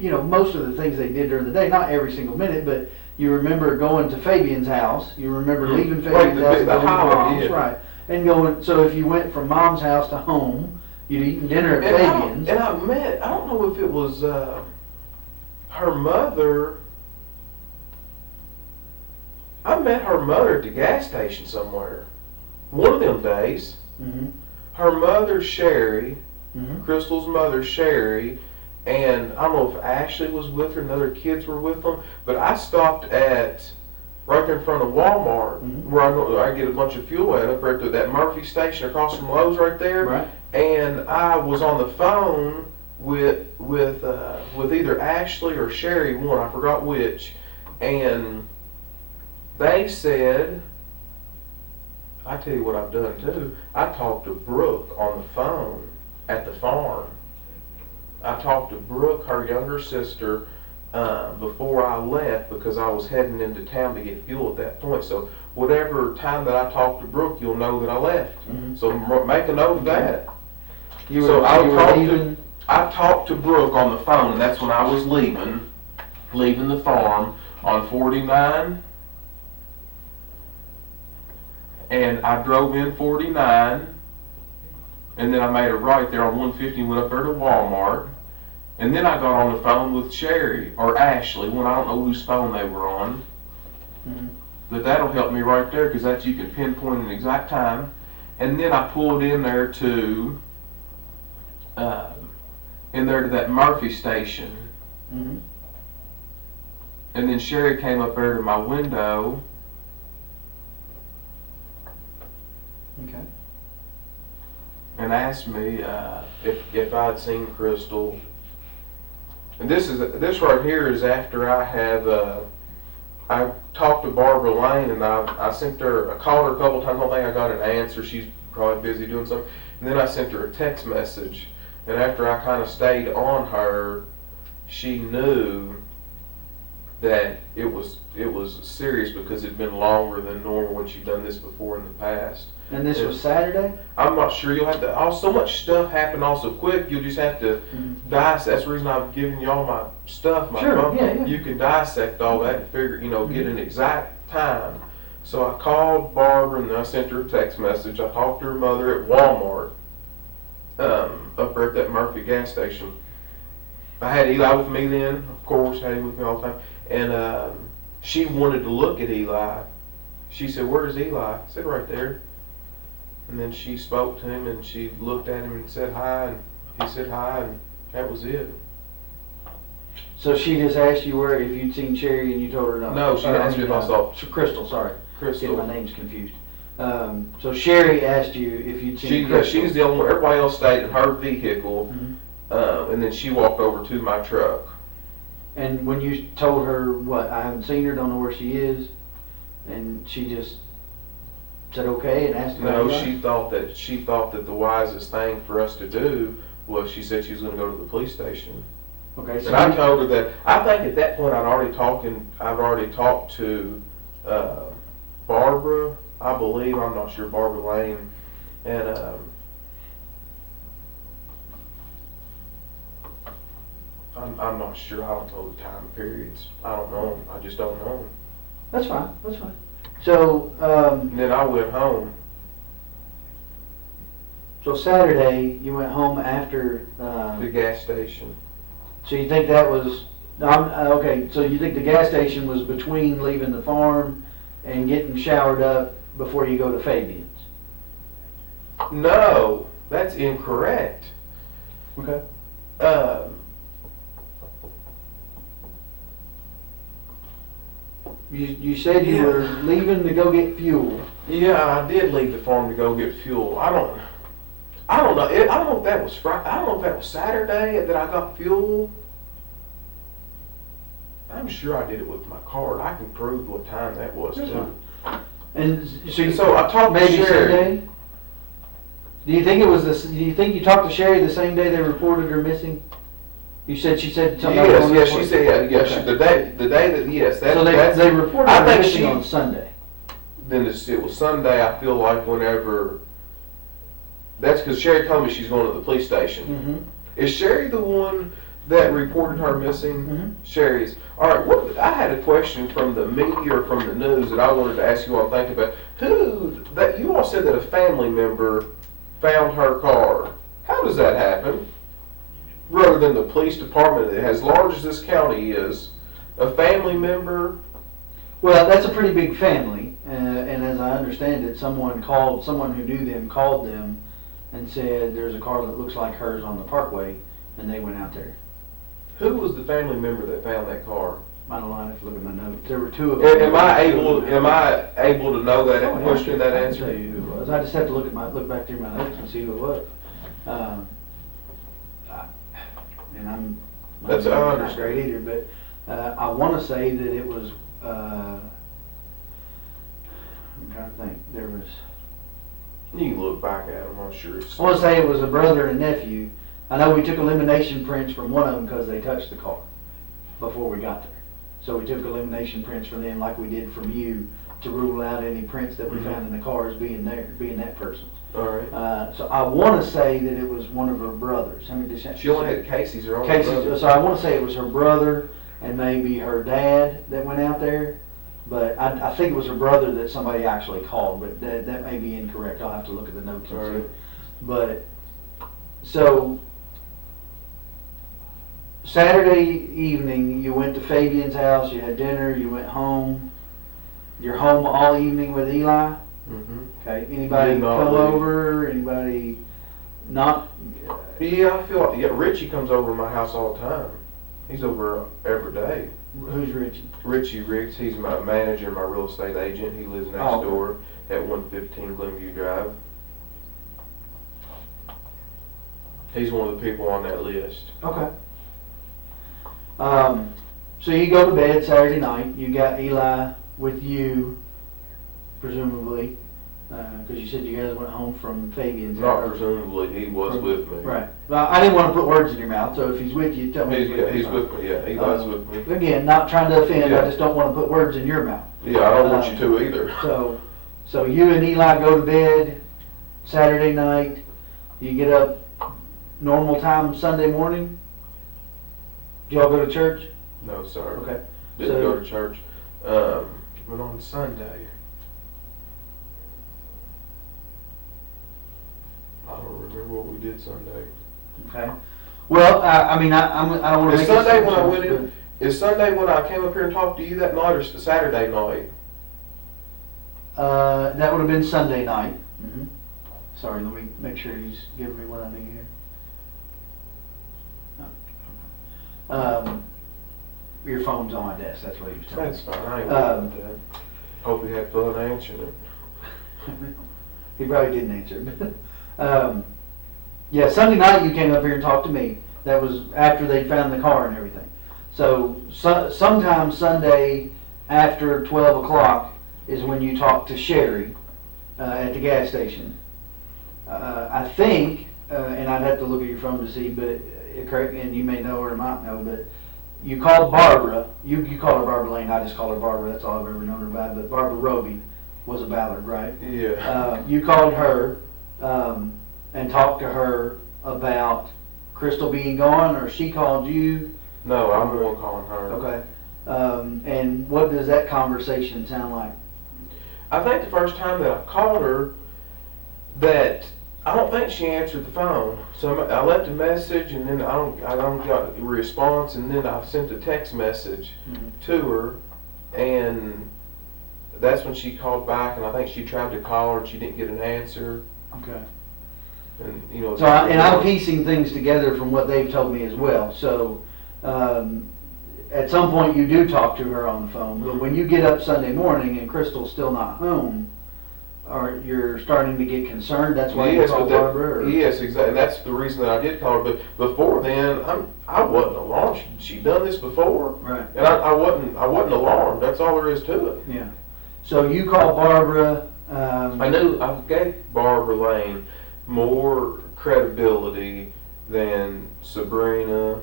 you know, most of the things they did during the day, not every single minute, but you remember going to Fabian's house, you remember leaving Fabian's house and going to Mom's, right, and going, so if you went from Mom's house to home, you'd eaten dinner at Fabian's. I don't know if it was her mother. I met her mother at the gas station somewhere. One of them days. Her mother, Sherry, Crystal's mother, Sherry, and I don't know if Ashley was with her and other kids were with them, but I stopped at right there in front of Walmart where I get a bunch of fuel at up right at that Murphy station across from Lowe's right there. Right. And I was on the phone with either Ashley or Sherry, one, I forgot which, and they said, I tell you what I've done too. I talked to Brooke on the phone at the farm. I talked to Brooke, her younger sister, before I left because I was heading into town to get fuel at that point. So whatever time that I talked to Brooke, you'll know that I left. So make a note of that. I talked to Brooke on the phone, and that's when I was leaving the farm on 49. And I drove in 49, and then I made a right there on 150 and went up there to Walmart. And then I got on the phone with Sherry, or Ashley, when I don't know whose phone they were on. But that'll help me right there, because that's, you can pinpoint an exact time. And then I pulled in there to that Murphy station. And then Sherry came up there to my window. Okay. And asked me if I'd seen Crystal. And this right here is after I have I talked to Barbara Lane, and I sent her, I called her a couple times. I don't think I got an answer. She's probably busy doing something. And then I sent her a text message. And after I kind of stayed on her, she knew that it was serious because it'd been longer than normal when she'd done this before in the past. And this was Saturday? I'm not sure. You'll have to. So much stuff happened all so quick. You'll just have to dissect. That's the reason I've given you all my stuff. My phone. Yeah. You can dissect all that and figure, get an exact time. So I called Barbara and I sent her a text message. I talked to her mother at Walmart, up there at that Murphy gas station. I had Eli with me then, of course. Had him with me all the time, and she wanted to look at Eli. She said, "Where's Eli?" I said, "Right there." And then she spoke to him, and she looked at him and said hi, and he said hi, and that was it. So she just asked you if you'd seen Sherry, and you told her no? No, she asked me if I saw Crystal, sorry. Crystal. Getting my names confused. So Sherry asked you if you'd seen Crystal. She's the only one. Everybody else stayed in her vehicle, and then she walked over to my truck. And when you told her, what, I haven't seen her, don't know where she is, and she just said okay and asked about No, she thought that the wisest thing for us to do was, she said she was going to go to the police station. Okay. So and I told her that I think at that point I'd already talked to Barbara, I believe. I'm not sure, Barbara Lane, and I'm not sure. I don't know the time periods. I don't know. I just don't know. That's fine. So, and then I went home. So Saturday, you went home after The gas station. So you think that was okay? So you think the gas station was between leaving the farm and getting showered up before you go to Fabian's? No, that's incorrect. Okay. You said you were leaving to go get fuel. Yeah, I did leave the farm to go get fuel. I don't know. I don't know if that was Friday. I don't know if that was Saturday that I got fuel. I'm sure I did it with my card. I can prove what time that was too. And so I talked to Sherry. Sunday? Do you think it was this? Do you think you talked to Sherry the same day they reported her missing? She said something. Yes, she said yes. Okay. The day that yes. So they reported her missing on Sunday. Then it was Sunday. I feel like whenever. That's because Sherry told me she's going to the police station. Is Sherry the one that reported her missing? Sherry's. All right. I had a question from the media or from the news that I wanted to ask you all to think about. You all said that a family member found her car. How does that happen? Rather than the police department, as large as this county is, a family member. Well, that's a pretty big family, and as I understand it, someone who knew them called them and said there's a car that looks like hers on the parkway, and they went out there. Who was the family member that found that car? I don't know. I have to look at my notes. There were two of them. Am I able to know that question, that answer? I can tell you who it was. I just have to look back through my notes and see who it was. And I'm not great either, but I want to say that it was. I'm trying to think. There was. You can look back at them, I'm sure it's. I want to say it was a brother and nephew. I know we took elimination prints from one of them because they touched the car before we got there. So we took elimination prints from them like we did from you to rule out any prints that we found in the cars being that person's. All right. So I want to say that it was one of her brothers. How many did She only had Casey's, her only Casey's, brother. so I want to say it was her brother and maybe her dad that went out there. But I think it was her brother that somebody actually called, but that may be incorrect. I'll have to look at the notes and see. Right. But, so, Saturday evening, you went to Fabian's house, you had dinner, you went home. You're home all evening with Eli? Mm-hmm. Okay, anybody Did not come leave. over, anybody not? Yeah, I feel like, Richie comes over to my house all the time. He's over every day. Who's Richie? Richie Riggs, he's my manager, my real estate agent. He lives next Oh, okay. door at 115 Glenview Drive. He's one of the people on that list. Okay. So you go to bed Saturday night, you got Eli with you, presumably, because you said you guys went home from Fabian's. Not presumably, he was with me. Right. Well, I didn't want to put words in your mouth, so if he's with you, tell me. He's with me, yeah, Eli's with me. Again, not trying to offend, Yeah. I just don't want to put words in your mouth. Yeah, I don't want you to either. So you and Eli go to bed Saturday night, you get up normal time Sunday morning? Do y'all go to church? No, sir. Okay. Didn't So- go to church. Went on Sunday. I don't remember what we did Sunday. Okay. Well, I mean, I don't want to Is make Sunday when I assumptions, went in? Is Sunday when I came up here and talked to you that night, or Saturday night? That would have been Sunday night. Sorry, let me make sure he's giving me what I need here. Your phone's on my desk, that's what he was telling me. That's fine. I ain't worried about that. Hope you had fun answering it. He probably didn't answer it. Yeah, Sunday night you came up here and talked to me. That was after they found the car and everything. So sometime Sunday after 12 o'clock is when you talked to Sherry at the gas station. I think, and I'd have to look at your phone to see, but correct me, and you may know or might know, but you called Barbara. You call her Barbara Lane. I just call her Barbara. That's all I've ever known her by. But Barbara Roby was a Ballard, right? Yeah. You called her and talked to her about Crystal being gone, or she called you? No, I'm the one calling her. Okay. And what does that conversation sound like? I think the first time that I called her, that I don't think she answered the phone. So I left a message, and then I don't got a response, and then I sent a text message to her, and that's when she called back, and I think she tried to call her, and she didn't get an answer. Okay. And you know. So, I'm piecing things together from what they've told me as well. So, at some point you do talk to her on the phone, but when you get up Sunday morning and Crystal's still not home, or you're starting to get concerned, that's why you call Barbara? Or? Yes, exactly. That's the reason that I did call her. But before then, I wasn't alarmed. She done this before, Right. and I wasn't alarmed. That's all there is to it. Yeah. So you call Barbara. I knew I gave Barbara Lane more credibility than Sabrina,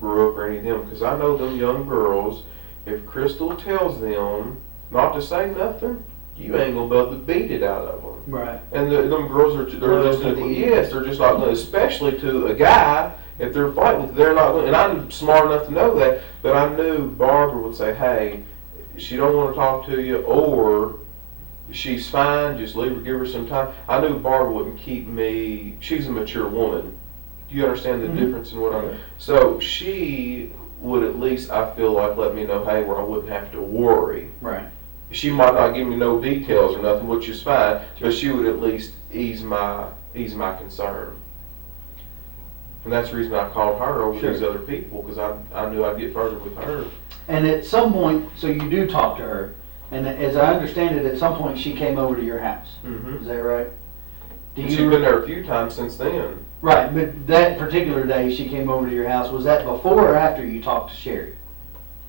Brooke, or any of them, because I know them young girls. If Crystal tells them not to say nothing, you ain't gonna be able to beat it out of them. Right. And them girls they're just not gonna, especially to a guy. If they're fighting, they're not gonna. And I'm smart enough to know that. But I knew Barbara would say, "Hey, she don't want to talk to you," or "She's fine. Just leave her, give her some time." I knew Barbara wouldn't keep me. She's a mature woman. Do you understand the difference in what I'm? So she would at least, I feel like, let me know, hey, where I wouldn't have to worry. Right. She might not give me no details or nothing, which is fine, but she would at least ease my concern. And that's the reason I called her over these other people, because I knew I'd get further with her. And at some point, so you do talk to her, and as I understand it, at some point she came over to your house. Mm-hmm. Is that right? She's been there a few times since then. Right, but that particular day she came over to your house, was that before or after you talked to Sherry?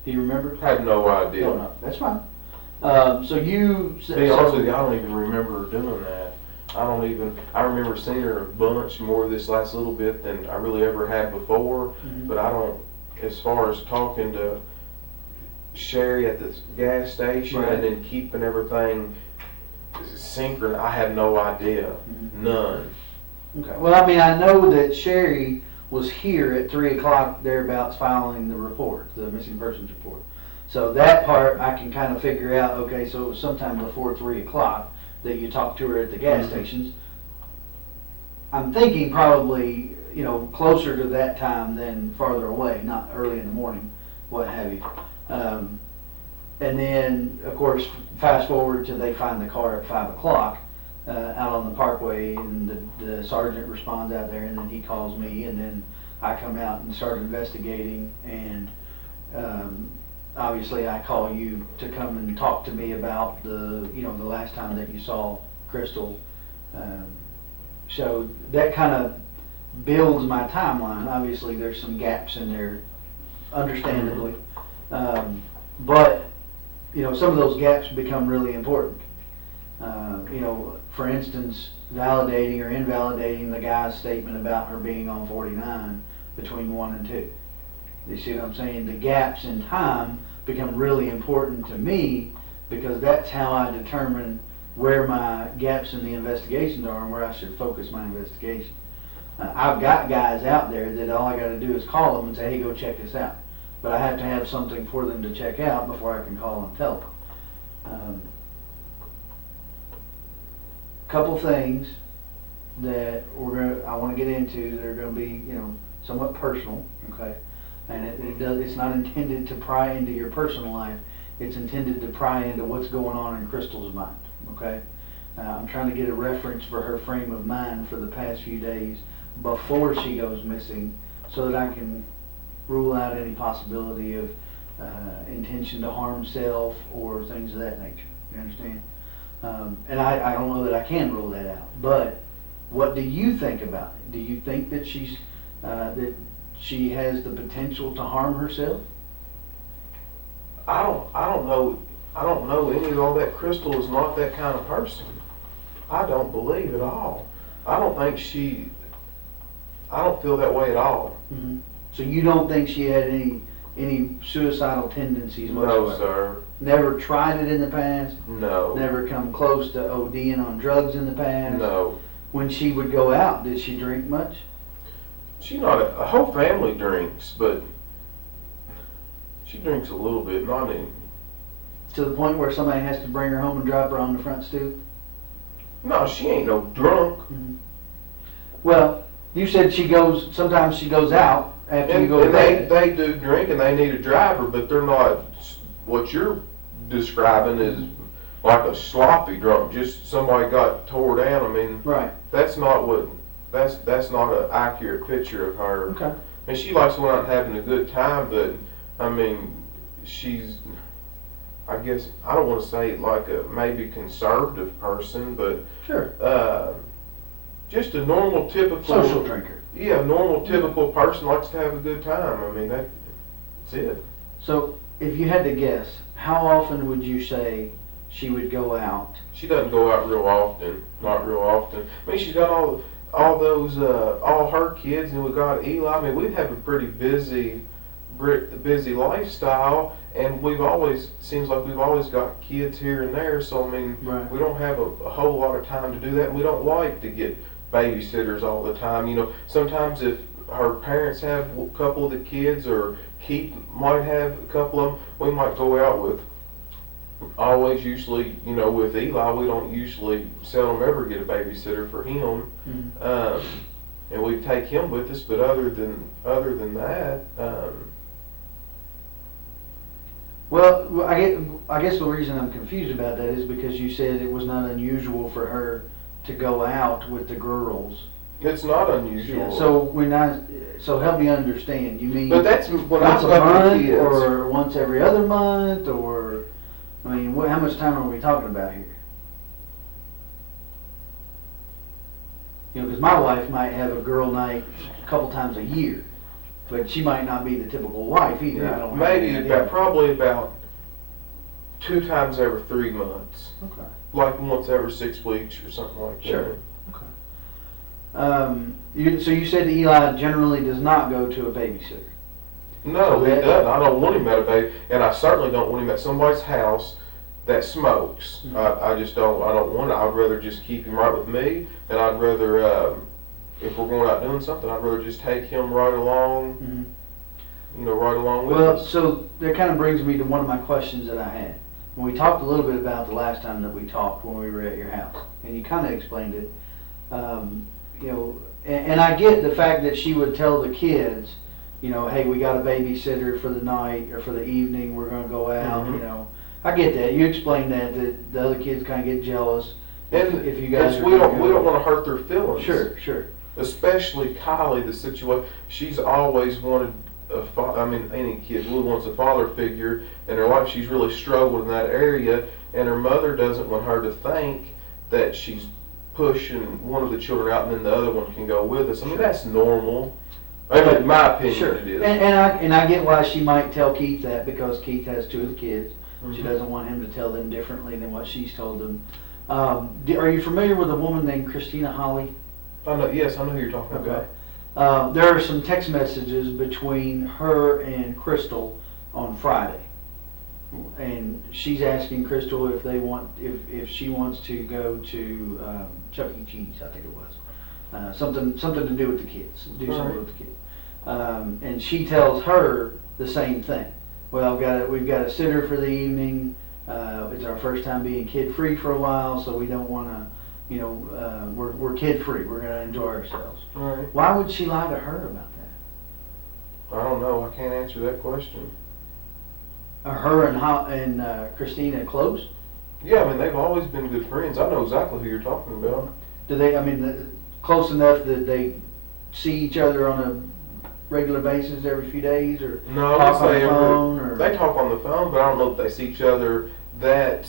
Do you remember? I have no idea. No, that's fine. So you... To be honest with you, I don't even remember her doing that. I remember seeing her a bunch more this last little bit than I really ever had before, but I don't, as far as talking to Sherry at the gas station and then keeping everything synchronous, I have no idea, none. Okay, well, I mean, I know that Sherry was here at 3 o'clock thereabouts filing the report, the missing persons report. So that part I can kind of figure out, okay, so it was sometime before 3 o'clock that you talked to her at the gas stations. I'm thinking probably, you know, closer to that time than farther away, not early in the morning, what have you. And then, of course, fast forward to they find the car at 5 o'clock out on the parkway, and the sergeant responds out there, and then he calls me, and then I come out and start investigating, and obviously I call you to come and talk to me about the last time that you saw Crystal. So that kind of builds my timeline. Obviously there's some gaps in there, understandably, but some of those gaps become really important. For instance, validating or invalidating the guy's statement about her being on 49 between 1 and 2. You see what I'm saying? The gaps in time become really important to me, because that's how I determine where my gaps in the investigations are and where I should focus my investigation. I've got guys out there that all I got to do is call them and say, hey, go check this out. But I have to have something for them to check out before I can call and tell them. Couple things that I want to get into that are going to be, somewhat personal, okay? And it's not intended to pry into your personal life. It's intended to pry into what's going on in Crystal's mind, okay? I'm trying to get a reference for her frame of mind for the past few days before she goes missing, so that I can rule out any possibility of intention to harm self or things of that nature. You understand? And I don't know that I can rule that out. But what do you think about it? Do you think that she has the potential to harm herself? I don't know any of all that. Crystal is not that kind of person. I don't believe at all. I don't feel that way at all. Mm-hmm. So you don't think she had any suicidal tendencies whatsoever? No, sir. Never tried it in the past? No. Never come close to ODing on drugs in the past? No. When she would go out, did she drink much? She's not a whole family drinks, but she drinks a little bit, not any. To the point where somebody has to bring her home and drop her on the front stoop? No, she ain't no drunk. Mm-hmm. Well, you said sometimes she goes out after you go to bed. bed. They do drink and they need a driver, but they're not what you're describing is like a sloppy drunk, just somebody got tore down. I mean, right. That's not an accurate picture of her. Okay. I mean, she likes going out and having a good time, but I mean, she's, I guess, I don't want to say like a maybe conservative person, but sure. Just a normal, typical social drinker. Yeah, normal, typical person likes to have a good time. I mean, that's it. So, if you had to guess, how often would you say she would go out? She doesn't go out real often. Not real often. I mean, she's got all her kids, and we got Eli. I mean, we have a pretty busy lifestyle, and seems like we've always got kids here and there. So I mean, right. We don't have a whole lot of time to do that. And we don't like to get babysitters all the time. Sometimes if her parents have a couple of the kids, or Keith might have a couple of them, we might go out with. Usually, with Eli, we don't usually seldom ever get a babysitter for him, and we take him with us. But other than that, well, I guess the reason I'm confused about that is because you said it was not unusual for her to go out with the girls. It's not unusual. Yeah, so help me understand. You mean? But that's when once a month, kids. or once every other month, or I mean, how much time are we talking about here? Because my wife might have a girl night a couple times a year, but she might not be the typical wife either. Yeah, I don't probably about 2 times every 3 months. Okay. like once every 6 weeks or something like that. Sure. So you said that Eli generally does not go to a babysitter. No, So he that- doesn't. I don't want him at a baby, and I certainly don't want him at somebody's house that smokes. Mhm. I just don't. I don't want it. I'd rather just keep him right with me, and I'd rather, if we're going out doing something, I'd rather just take him right along. Mhm. Right along with Well, us. so that kind of brings me to one of my questions that I had. When we talked a little bit about the last time that we talked when we were at your house, and you kind of explained it. And I get the fact that she would tell the kids, hey, we got a babysitter for the night or for the evening, we're gonna go out, Mhm. I get that. You explained that the other kids kind of get jealous And if you guys are we gonna don't go. want to hurt their feelings. Sure. Especially Kylie, the situation. She's always wanted any kid really wants a father figure in her life. She's really struggled in that area, and her mother doesn't want her to think that she's pushing one of the children out and then the other one can go with us. I mean, that's normal. In my opinion, Sure. it is. And I get why she might tell Keith that, because Keith has two of the kids. She Mhm. doesn't want him to tell them differently than what she's told them. Are you familiar with a woman named Christina Holly? Yes, I know who you're talking Okay. about. There are some text messages between her and Crystal on Friday. And she's asking Crystal if she wants to go to Chuck E. Cheese, I think it was. Something to do with the kids, do something Alright. with the kids. And she tells her the same thing. Well, we've got a sitter for the evening. It's our first time being kid-free for a while, so we don't want to, we're kid-free. We're going to enjoy ourselves. All right. Why would she lie to her about that? I don't know. I can't answer that question. Are her and Christina close? Yeah, I mean, they've always been good friends. I know exactly who you're talking about. Do they? I mean, close enough that they see each other on a regular basis every few days, or No, talk on they the phone, or they talk on the phone, but I don't know if they see each other that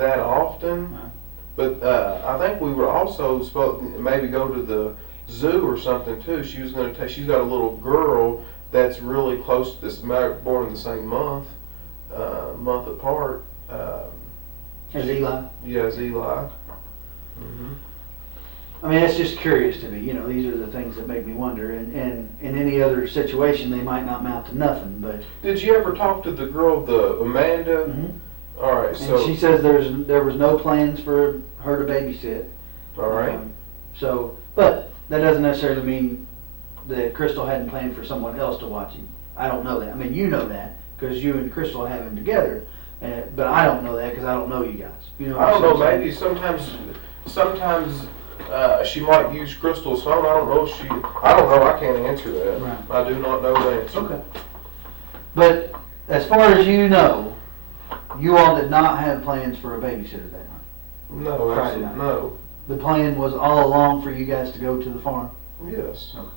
often. Uh-huh. But I think we were also supposed to maybe go to the zoo or something too. She was going to take. She's got a little girl that's really close to this, born in the same month apart. as Eli? Yeah, as Eli. Mm-hmm. I mean, that's just curious to me. These are the things that make me wonder. And in any other situation, they might not amount to nothing. But Did you ever talk to the girl, the Amanda? Mhm. All right, and so she says there was no plans for her to babysit. all right. But that doesn't necessarily mean that Crystal hadn't planned for someone else to watch him. I don't know that. I mean, you know that because you and Crystal have him together. But I don't know that because I don't know you guys. I don't know. Maybe sometimes she might use Crystal's phone. I don't know if she. I don't know. I can't answer that. Right. I do not know the answer. Okay. But as far as you know, you all did not have plans for a babysitter that night. No, Friday absolutely night. no. The plan was all along for you guys to go to the farm. Yes. Okay.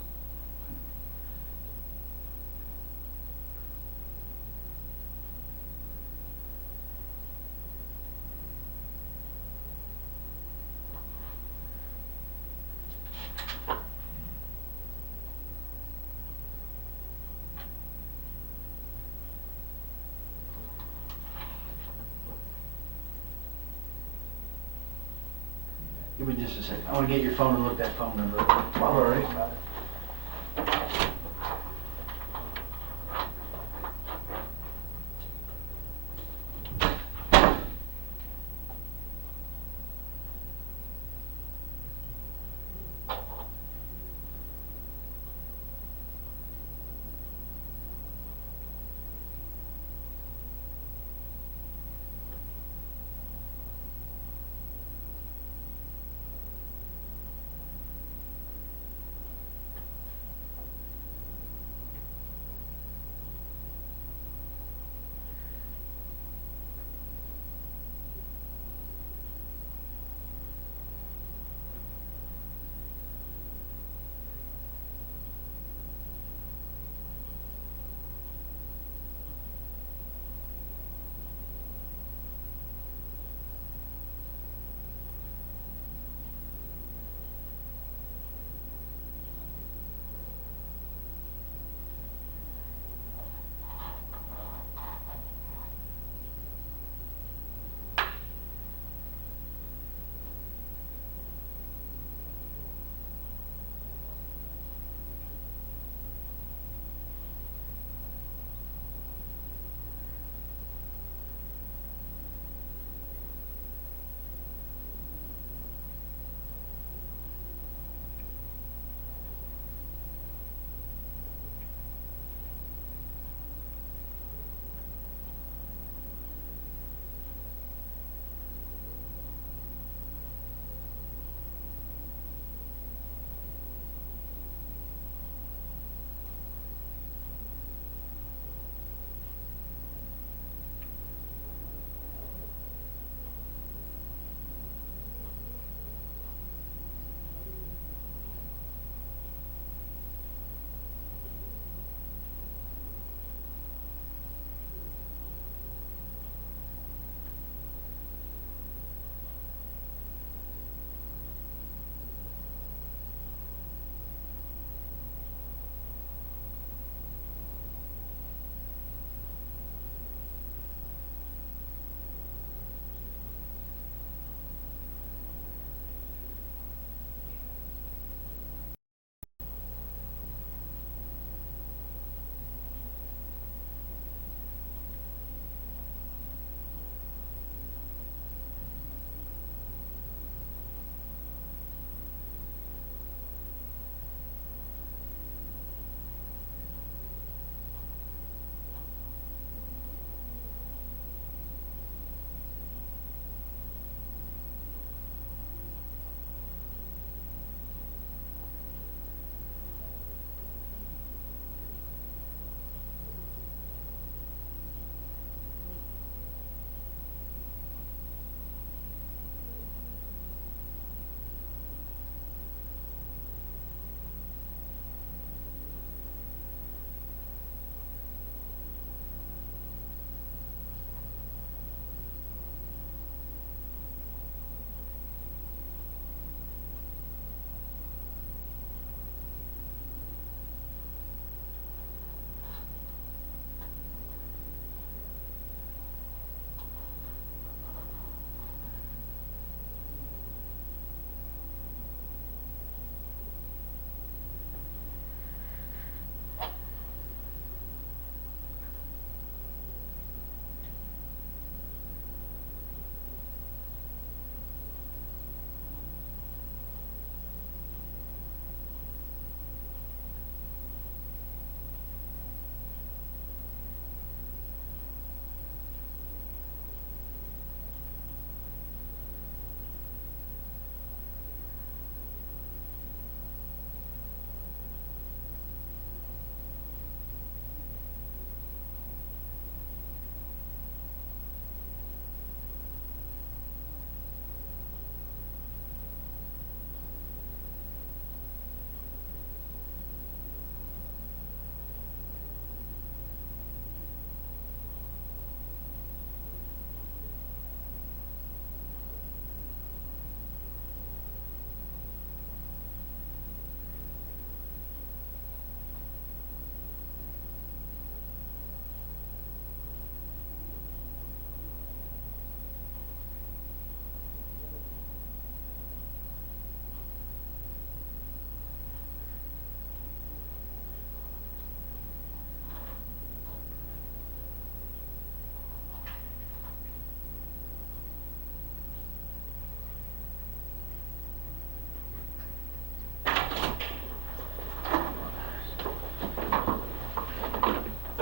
Give me just a second. I want to get your phone and look that phone number up while All we're right. talking about it.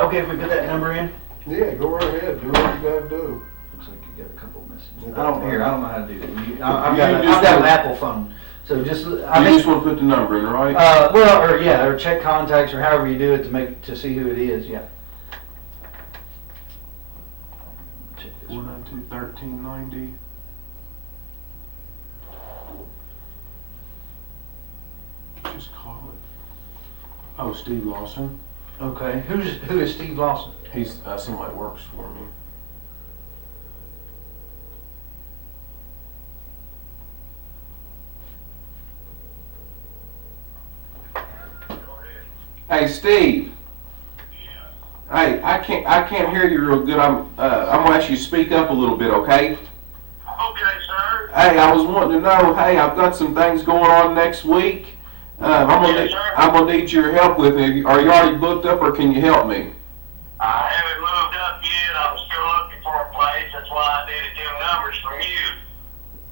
okay if we put that number in? Yeah, go right ahead, do what you gotta do. Looks like you got a couple of messages. Yeah, I don't that's hear. fine. I don't know how to do that. You just I've got an wanna- Apple phone, so just You just want to put the number in, right? well, or yeah, or check contacts or however you do it to see who it is. Yeah. Check this one. 492-1390. Just call it. Oh, Steve Lawson. Okay. Who is Steve Lawson? He's somebody that works for me. Hey, Steve. Hey, I can't hear you real good. I'm gonna ask you to speak up a little bit, okay? Okay, sir. Hey, I was wanting to know. Hey, I've got some things going on next week. Yes, sir. I'm gonna need your help with it. Are you already booked up, or can you help me? I haven't moved up yet. I'm still looking for a place. That's why I needed them numbers from you.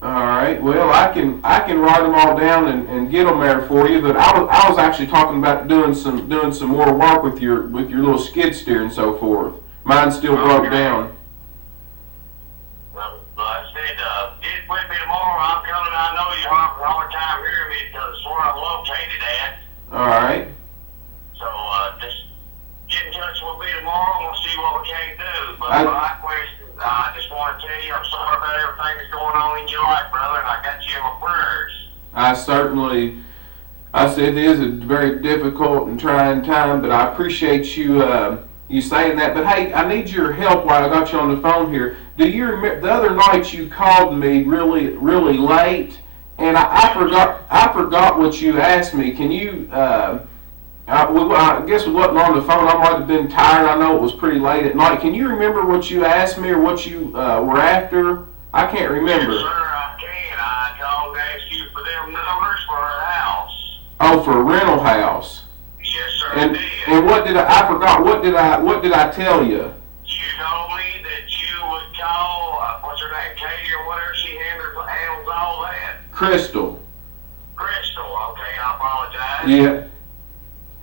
All right. Well, I can write them all down and get them there for you. But I was actually talking about doing some more work with your little skid steer and so forth. Mine's still broke down. Well, like I said, get with me tomorrow. I'm coming. I know you have a hard time hearing me because it's where I'm located at. All right. So just get in touch with me tomorrow and we'll see what we can do. But my question, I just want to tell you, I'm sorry about everything that's going on in your life, brother, and I got you in my prayers. I said it is a very difficult and trying time, but I appreciate you you saying that. But hey, I need your help while I got you on the phone here. Do you remember the other night you called me really late, and I forgot what you asked me. Can you? I guess it wasn't on the phone. I might have been tired. I know it was pretty late at night. Can you remember what you asked me or what you were after? I can't remember. Yes, sir, I can. I called to ask you for them numbers for her house. Oh, for a rental house. Yes, sir, And I did. and what did I forgot? What did I tell you? You told me that you would call, what's her name, Katie or whatever, she handles all that. Crystal. Crystal, okay, I apologize. Yeah.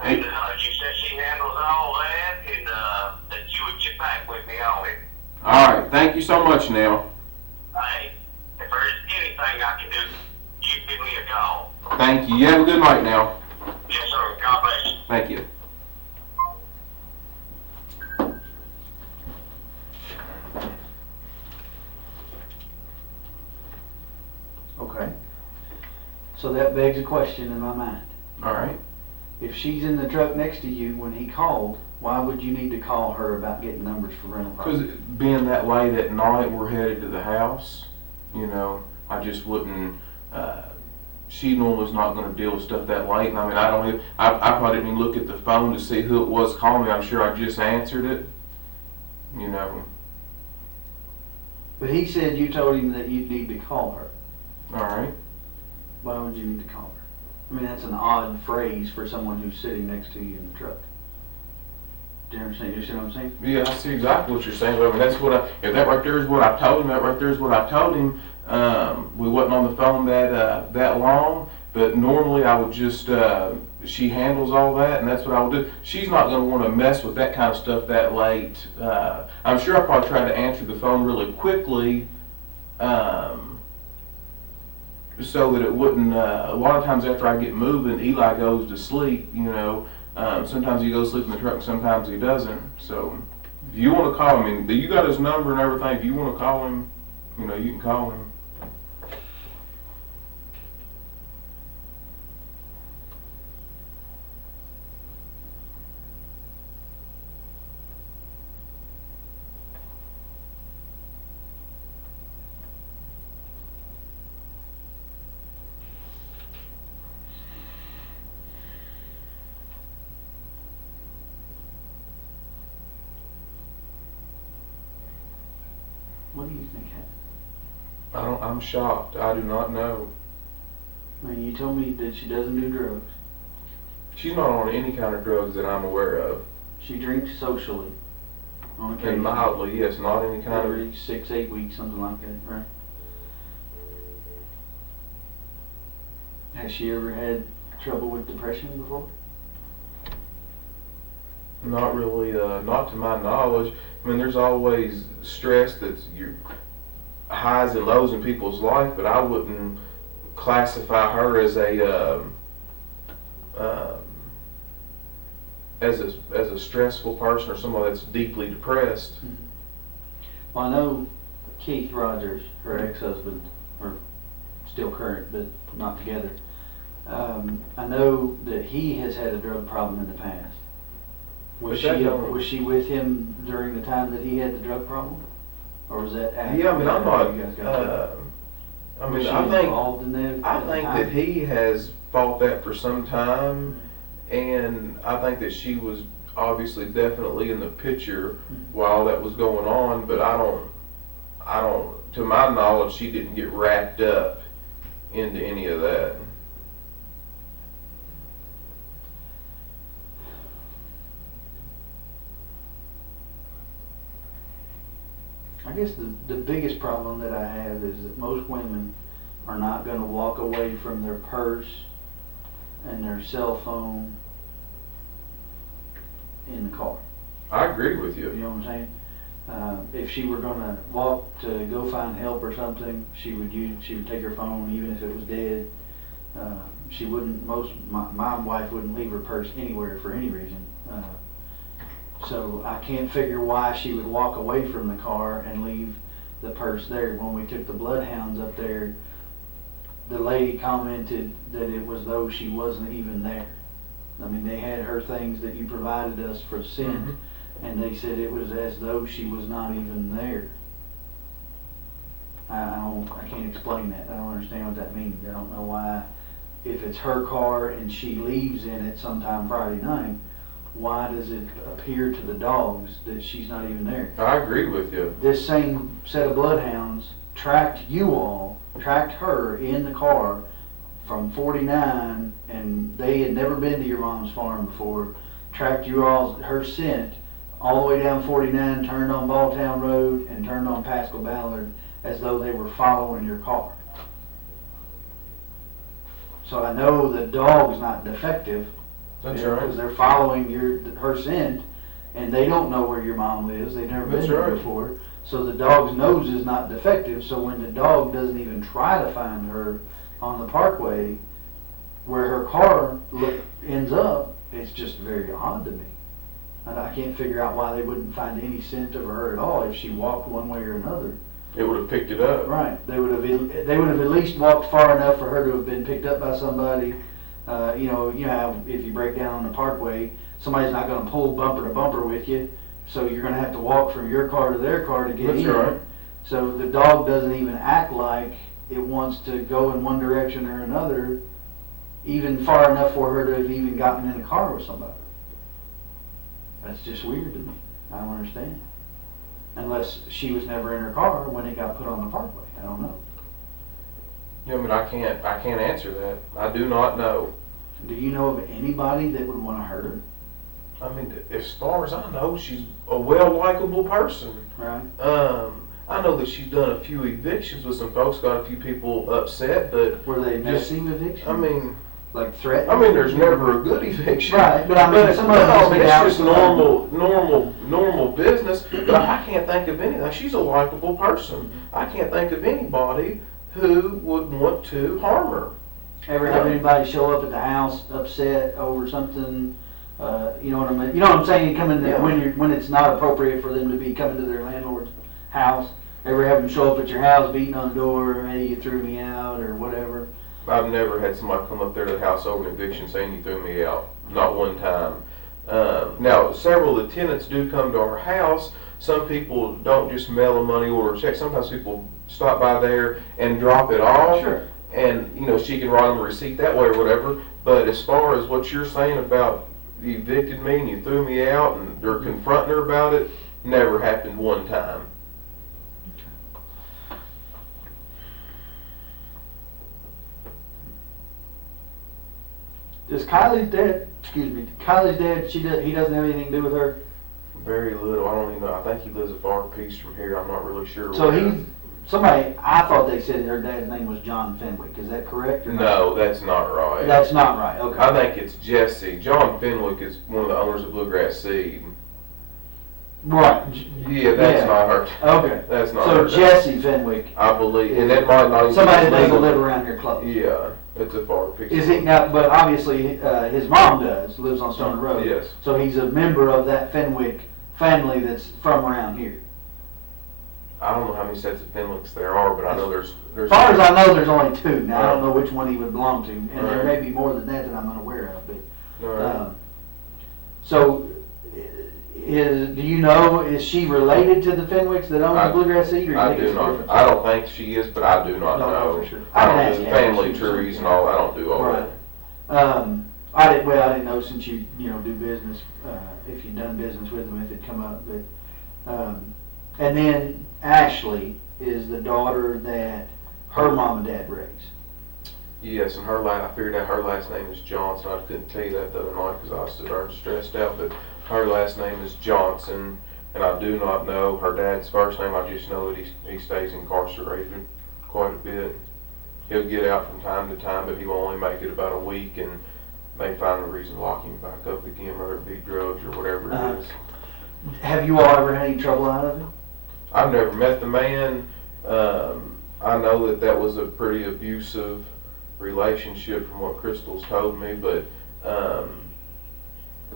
And you said she handles all that and that you would get back with me on it. All right. Thank you so much. Now. Hey, if there's anything I can do, you give me a call. Thank you. You have a good night now. Yes, sir. God bless you. Thank you. Okay. So that begs a question in my mind. All right. If she's in the truck next to you when he called, why would you need to call her about getting numbers for rental Because property? being that late at night, we're headed to the house. You know, I just wouldn't. She normally's not going to deal with stuff that late. And I mean, I probably didn't even look at the phone to see who it was calling me. I'm sure I just answered it. You know. But he said you told him that you'd need to call her. All right. Why would you need to call her? I mean, that's an odd phrase for someone who's sitting next to you in the truck. Do you understand? You see what I'm saying? Yeah, I see exactly what you're saying. But I mean, that's what if that right there is what I told him, that right there is what I told him. We wasn't on the phone that long, but normally I would just, she handles all that, and that's what I would do. She's not going to want to mess with that kind of stuff that late. I'm sure I'll probably try to answer the phone really quickly, so that it wouldn't, a lot of times after I get moving, Eli goes to sleep, you know. Sometimes he goes to sleep in the truck and sometimes he doesn't. So if you want to call him, you got his number and everything, if you want to call him, you know, you can call him. What do you think happened? I'm shocked. I do not know. I mean, you told me that she doesn't do drugs. She's not on any kind of drugs that I'm aware of. She drinks socially on occasion. And mildly, yes, not any kind of. Every 6-8 weeks, something like that, right? Has she ever had trouble with depression before? Not really, not to my knowledge. I mean, there's always stress that's your highs and lows in people's life, but I wouldn't classify her as um, as a stressful person or someone that's deeply depressed. Well, I know Keith Rogers, her ex-husband, or still current, but not together. I know that he has had a drug problem in the past. Was she with him during the time that he had the drug problem, or was that after? Yeah, I mean, I'm not. You guys got together? I Was mean, she I think involved in that I at the think time? that he has fought that for some time, and I think that she was obviously definitely in the picture while that was going on. But I don't. To my knowledge, she didn't get wrapped up into any of that. I guess the biggest problem that I have is that most women are not going to walk away from their purse and their cell phone in the car. I agree with You you. know what I'm saying? If she were going to walk to go find help or something, she would take her phone even if it was dead. She wouldn't. My wife wouldn't leave her purse anywhere for any reason. So I can't figure why she would walk away from the car and leave the purse there. When we took the bloodhounds up there, the lady commented that it was though she wasn't even there. I mean, they had her things that you provided us for scent, and they said it was as though she was not even there. I can't explain that. I don't understand what that means. I don't know why, if it's her car and she leaves in it sometime Friday night, why does it appear to the dogs that she's not even there? I agree with you. This same set of bloodhounds tracked her in the car from 49, and they had never been to your mom's farm before, tracked her scent all the way down 49, turned on Balltown Road, and turned on Pascal Ballard as though they were following your car. So I know the dog's not defective. That's Because right. they're following her scent, and they don't know where your mom lives. They've never been there before. So the dog's nose is not defective. So when the dog doesn't even try to find her on the parkway where her car ends up, it's just very odd to me. And I can't figure out why they wouldn't find any scent of her at all if she walked one way or another. It would have picked it up. Right. They would have at least walked far enough for her to have been picked up by somebody. You know how if you break down on the parkway, somebody's not going to pull bumper to bumper with you, so you're going to have to walk from your car to their car to get in. That's right. So the dog doesn't even act like it wants to go in one direction or another, even far enough for her to have even gotten in a car with somebody. That's just weird to me. I don't understand. Unless she was never in her car when it got put on the parkway. I don't know. Yeah, I mean, I can't answer that. I do not know. Do you know of anybody that would want to hurt her? I mean, as far as I know, she's a well-likable person. Right. I know that she's done a few evictions with some folks, got a few people upset, but Were they messy evictions? I mean, like threatening? there's never a good eviction. Right, but I mean, some of them it's get just out. normal business. But I can't think of anything. She's a likable person. I can't think of anybody who would want to harm her. Ever have anybody show up at the house upset over something? You know what I mean? You know what I'm saying? You come in there when it's not appropriate for them to be coming to their landlord's house. Ever have them show up at your house beating on the door? Hey, you threw me out or whatever. I've never had somebody come up there to the house over an eviction saying you threw me out. Not one time. Now, several of the tenants do come to our house. Some people don't just mail a money order check. Sometimes people stop by there and drop it off. Sure. And, she can write them a receipt that way or whatever. But as far as what you're saying about you evicted me and you threw me out and they're confronting her about it, never happened one time. Does Kylie's dad, he doesn't have anything to do with her? Very little. I don't even know. I think he lives a far piece from here. I'm not really sure. So where. somebody, I thought they said her dad's name was John Fenwick. Is that correct or not? No, that's not right. That's not right, okay. I think it's Jesse. John Fenwick is one of the owners of Bluegrass Seed. Right. Yeah, that's Yeah. not her. Okay. That's not So her. Jesse Fenwick, I believe, and that might not even somebody be that doesn't legal. live around here close. Yeah, it's a far picture. Is he now? But obviously, his mom does, lives on Stone Road. Yes. So he's a member of that Fenwick family that's from around here. I don't know how many sets of Fenwicks there are, but I know there's. As far as I know, there's only two. Now, I don't know which one he would belong to, and there Right. may be more than that I'm unaware of. But Right. so, do you know, is she related to the Fenwicks that own the Bluegrass Seed, or you I think do it's not. different? I don't think she is, but I do not Don't know know. for sure. I I don't can do ask the Abby. family trees and all. I don't do all Right. that. I didn't know since you do business, if you've done business with them, if it come up, but, and then Ashley is the daughter that her mom and dad raised. Yes, and I figured out her last name is Johnson. I couldn't tell you that the other night because I was so darn stressed out, but her last name is Johnson, and I do not know her dad's first name. I just know that he stays incarcerated quite a bit. He'll get out from time to time, but he will only make it about a week, and they find a reason to lock him back up again, whether it be drugs or whatever it is. Have you all ever had any trouble out of it? I've never met the man. I know that was a pretty abusive relationship from what Crystal's told me, but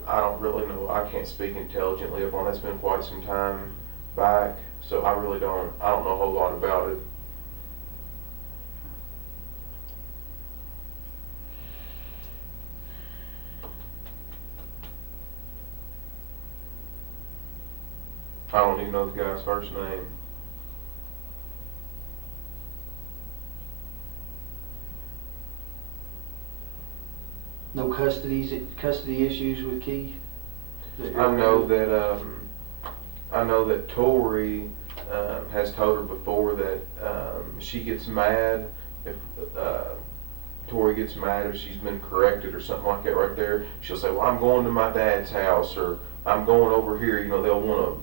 I don't really know. I can't speak intelligently upon that's been quite some time back, so I don't know a whole lot about it. I don't even know the guy's first name. No custody issues with Keith? I know that Tori has told her before that she gets mad if Tori gets mad if she's been corrected or something like that right there. She'll say, well, I'm going to my dad's house, or I'm going over here. They'll want to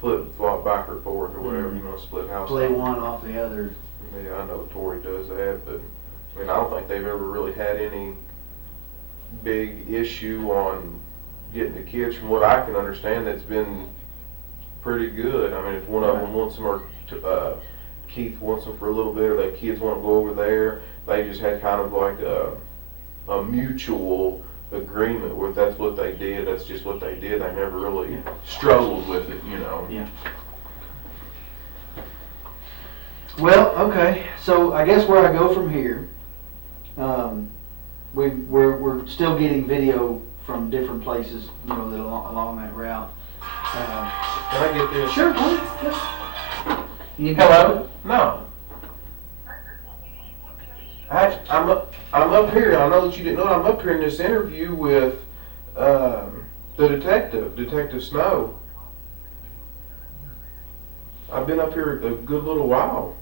flip-flop back or forth or whatever, split house. Play one off the other. Yeah, I know Tori does that, but I don't think they've ever really had any big issue on getting the kids. From what I can understand, that's been pretty good. If one of them wants them, or Keith wants them for a little bit, or the kids want to go over there, they just had kind of like a mutual agreement with that's what they did. That's just what they did. They never really struggled with it, Yeah. Well, okay. So I guess where I go from here, we're still getting video from different places, that along that route. Can I get this? Sure, go ahead. Yeah. You need Hello? No. I'm up here. I know that you didn't know. I'm up here in this interview with the Detective Snow. I've been up here a good little while.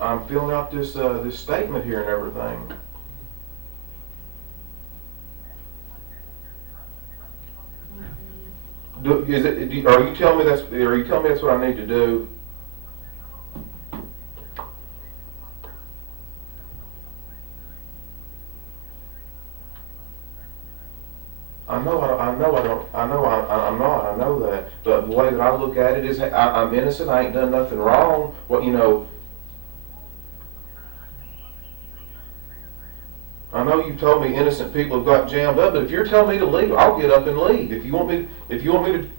I'm filling out this statement here and everything. Are you telling me that's what I need to do? I'm not. I know that. But the way that I look at it is, I'm innocent. I ain't done nothing wrong. I know you told me innocent people have got jammed up, but if you're telling me to leave, I'll get up and leave. If you want me to.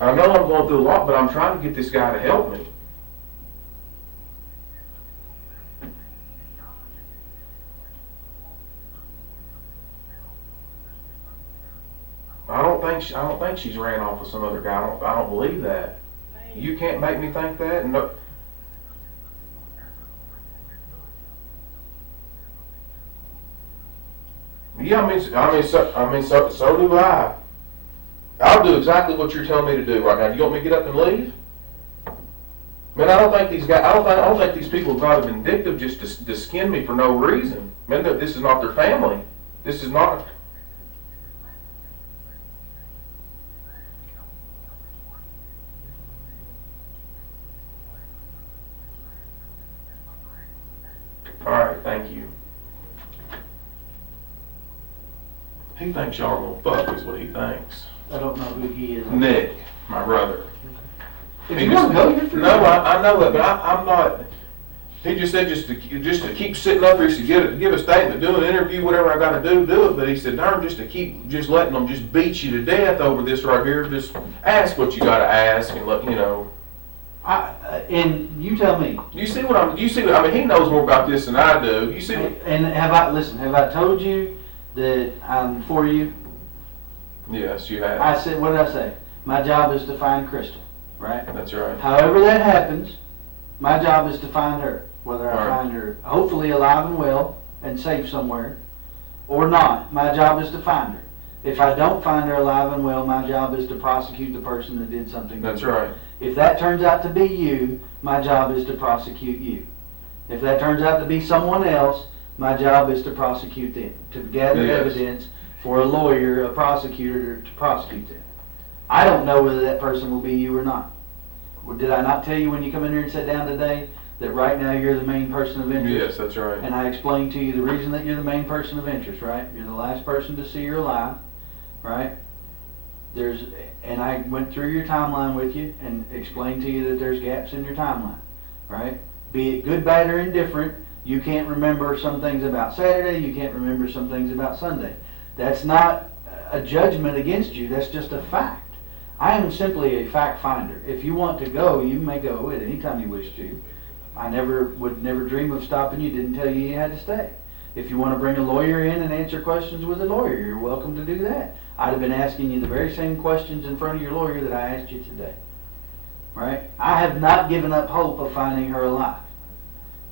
I know I'm going through a lot, but I'm trying to get this guy to help me. I don't think she's ran off with some other guy. I don't believe that. You can't make me think that. No. Yeah, so do I. I'll do exactly what you're telling me to do right now. Do you want me to get up and leave? Man, I don't think these guys. I don't think these people have got a vindictive just to skin me for no reason. Man, this is not their family. This is not. All right, thank you. He thinks y'all are gonna fuck is what he thinks. I don't know who he is. Nick, my brother. If He you just- want to go, you're free. No, I know it, but I'm not. He just said just to keep sitting up here, he said give a statement, do an interview, whatever I got to do it. But he said, darn, just to keep just letting them just beat you to death over this right here. Just ask what you got to ask and let you know. And you tell me. You see what I'm? You see? I mean, he knows more about this than I do. You see? And have I told you that I'm for you? Yes, you have. I said, what did I say? My job is to find Crystal, right? That's right. However that happens, my job is to find her. Whether I Right. find her hopefully alive and well and safe somewhere or not, my job is to find her. If I don't find her alive and well, my job is to prosecute the person that did something. That's right. If that turns out to be you, my job is to prosecute you. If that turns out to be someone else, my job is to prosecute them, to gather Yes. evidence for a lawyer, a prosecutor to prosecute them. I don't know whether that person will be you or not. Well, did I not tell you when you come in here and sit down today that right now you're the main person of interest? Yes, that's right. And I explained to you the reason that you're the main person of interest, right? You're the last person to see her alive, right? And I went through your timeline with you and explained to you that there's gaps in your timeline, right? Be it good, bad, or indifferent, you can't remember some things about Saturday, you can't remember some things about Sunday. That's not a judgment against you, that's just a fact. I am simply a fact finder. If you want to go, you may go at any time you wish to. I would never dream of stopping you, didn't tell you you had to stay. If you want to bring a lawyer in and answer questions with a lawyer, you're welcome to do that. I'd have been asking you the very same questions in front of your lawyer that I asked you today. Right? I have not given up hope of finding her alive.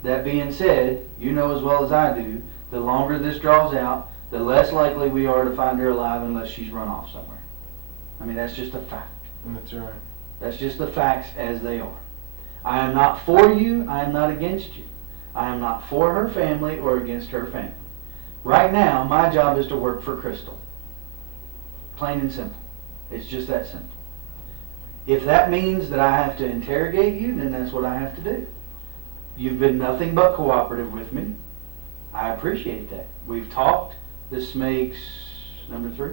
That being said, you know as well as I do, the longer this draws out, the less likely we are to find her alive unless she's run off somewhere. I mean, that's just a fact. That's right. That's just the facts as they are. I am not for you, I am not against you. I am not for her family or against her family. Right now, my job is to work for Crystal. Plain and simple. It's just that simple. If that means that I have to interrogate you, then that's what I have to do. You've been nothing but cooperative with me. I appreciate that. We've talked. This makes number 3?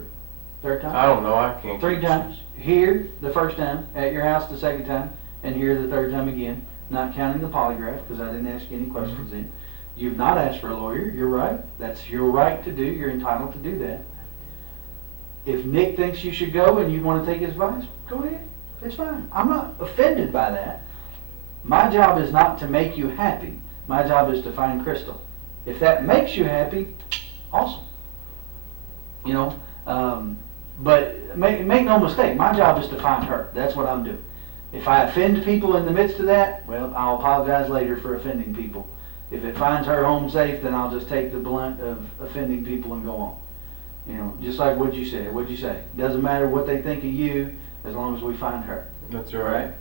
Third time? I don't know. I can't. 3 times. Here, the first time. At your house, the second time. And here, the third time again. Not counting the polygraph, because I didn't ask you any questions then. You've not asked for a lawyer. You're right. That's your right to do. You're entitled to do that. If Nick thinks you should go and you want to take his advice, go ahead. It's fine. I'm not offended by that. My job is not to make you happy. My job is to find Crystal. If that makes you happy, awesome. You know, but make no mistake, my job is to find her. That's what I'm doing. If I offend people in the midst of that, well, I'll apologize later for offending people. If it finds her home safe, then I'll just take the blunt of offending people and go on. You know, just like what'd you say? Doesn't matter what they think of you, as long as we find her. That's right.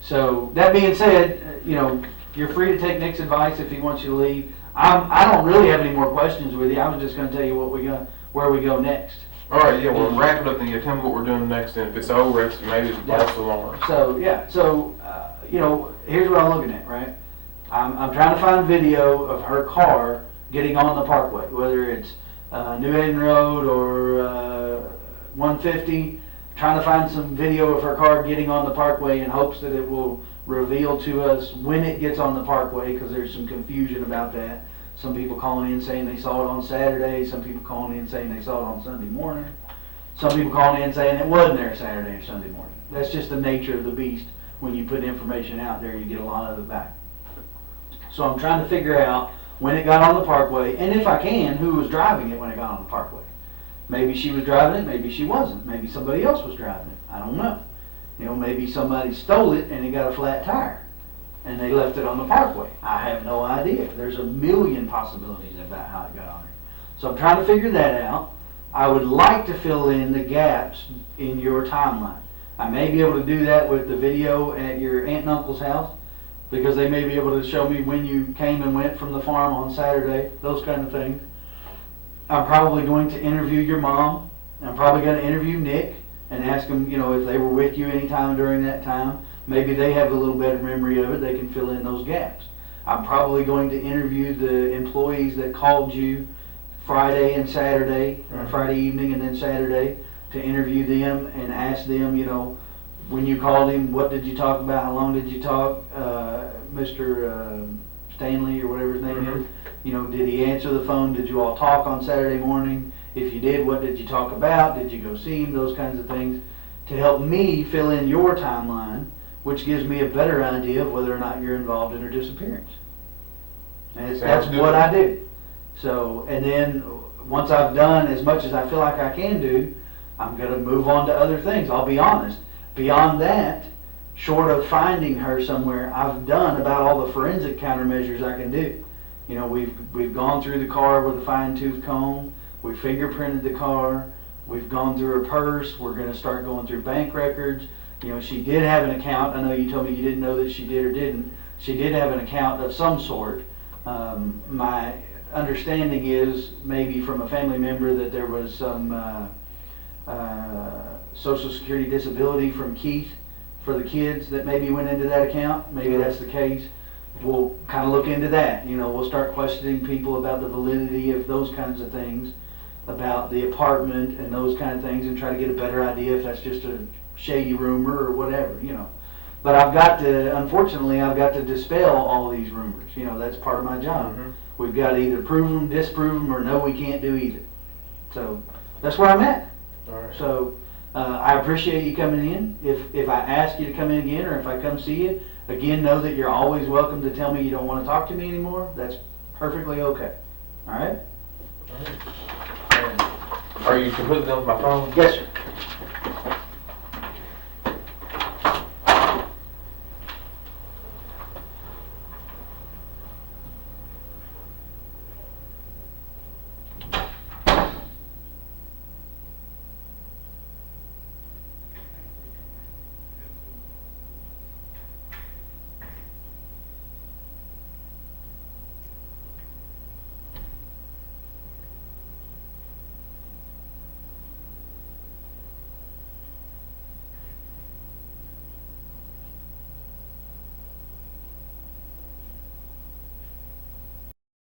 So, that being said, you know, you're free to take Nick's advice if he wants you to leave. I don't really have any more questions with you. I was just going to tell you where we go next. All right, yeah, we'll wrap it up and you tell me what we're doing next, and if it's over, maybe it's false alarm. So, yeah, you know, here's what I'm looking at, right? I'm trying to find video of her car getting on the parkway, whether it's New Haven Road or 150, trying to find some video of her car getting on the parkway in hopes that it will reveal to us when it gets on the parkway, because there's some confusion about that. Some people calling in saying they saw it on Saturday, some people calling in saying they saw it on Sunday morning, some people calling in saying it wasn't there Saturday or Sunday morning. That's just the nature of the beast. When you put information out there, you get a lot of it back. So I'm trying to figure out when it got on the parkway, and if I can, who was driving it when it got on the parkway. Maybe she was driving it, maybe she wasn't. Maybe somebody else was driving it. I don't know. You know, maybe somebody stole it and it got a flat tire and they left it on the parkway. I have no idea. There's a million possibilities about how it got on there. So I'm trying to figure that out. I would like to fill in the gaps in your timeline. I may be able to do that with the video at your aunt and uncle's house. because they may be able to show me when you came and went from the farm on Saturday, those kind of things. I'm probably going to interview your mom. I'm probably going to interview Nick and ask them, you know, if they were with you anytime during that time. Maybe they have a little better memory of it. They can fill in those gaps. I'm probably going to interview the employees that called you Friday and Saturday, Friday evening and then Saturday, to interview them and ask them, you know, when you called him, what did you talk about? How long did you talk? Mr. Stanley or whatever his name is, you know, did he answer the phone? Did you all talk on Saturday morning? If you did, what did you talk about? Did you go see him? Those kinds of things to help me fill in your timeline, which gives me a better idea of whether or not you're involved in her disappearance. And that's what I do. So, and then once I've done as much as I feel like I can do, I'm going to move on to other things. I'll be honest. Beyond that, short of finding her somewhere, I've done about all the forensic countermeasures I can do. You know, we've gone through the car with a fine-tooth comb. We fingerprinted the car. We've gone through her purse. We're going to start going through bank records. You know, she did have an account. I know you told me you didn't know that she did or didn't. She did have an account of some sort. My understanding is maybe from a family member that there was some Social Security disability from Keith for the kids that maybe went into that account. Maybe that's the case. We'll kind of look into that. You know, we'll start questioning people about the validity of those kinds of things, about the apartment and those kind of things, and try to get a better idea if that's just a shady rumor or whatever, you know. But I've got to, unfortunately, I've got to dispel all these rumors. You know, that's part of my job. We've got to either prove them, disprove them, or no, we can't do either. So that's where I'm at. All right. So I appreciate you coming in. If I ask you to come in again, or if I come see you, again, know that you're always welcome to tell me you don't want to talk to me anymore. That's perfectly okay. All right? Are you completely done with my phone? Yes, sir.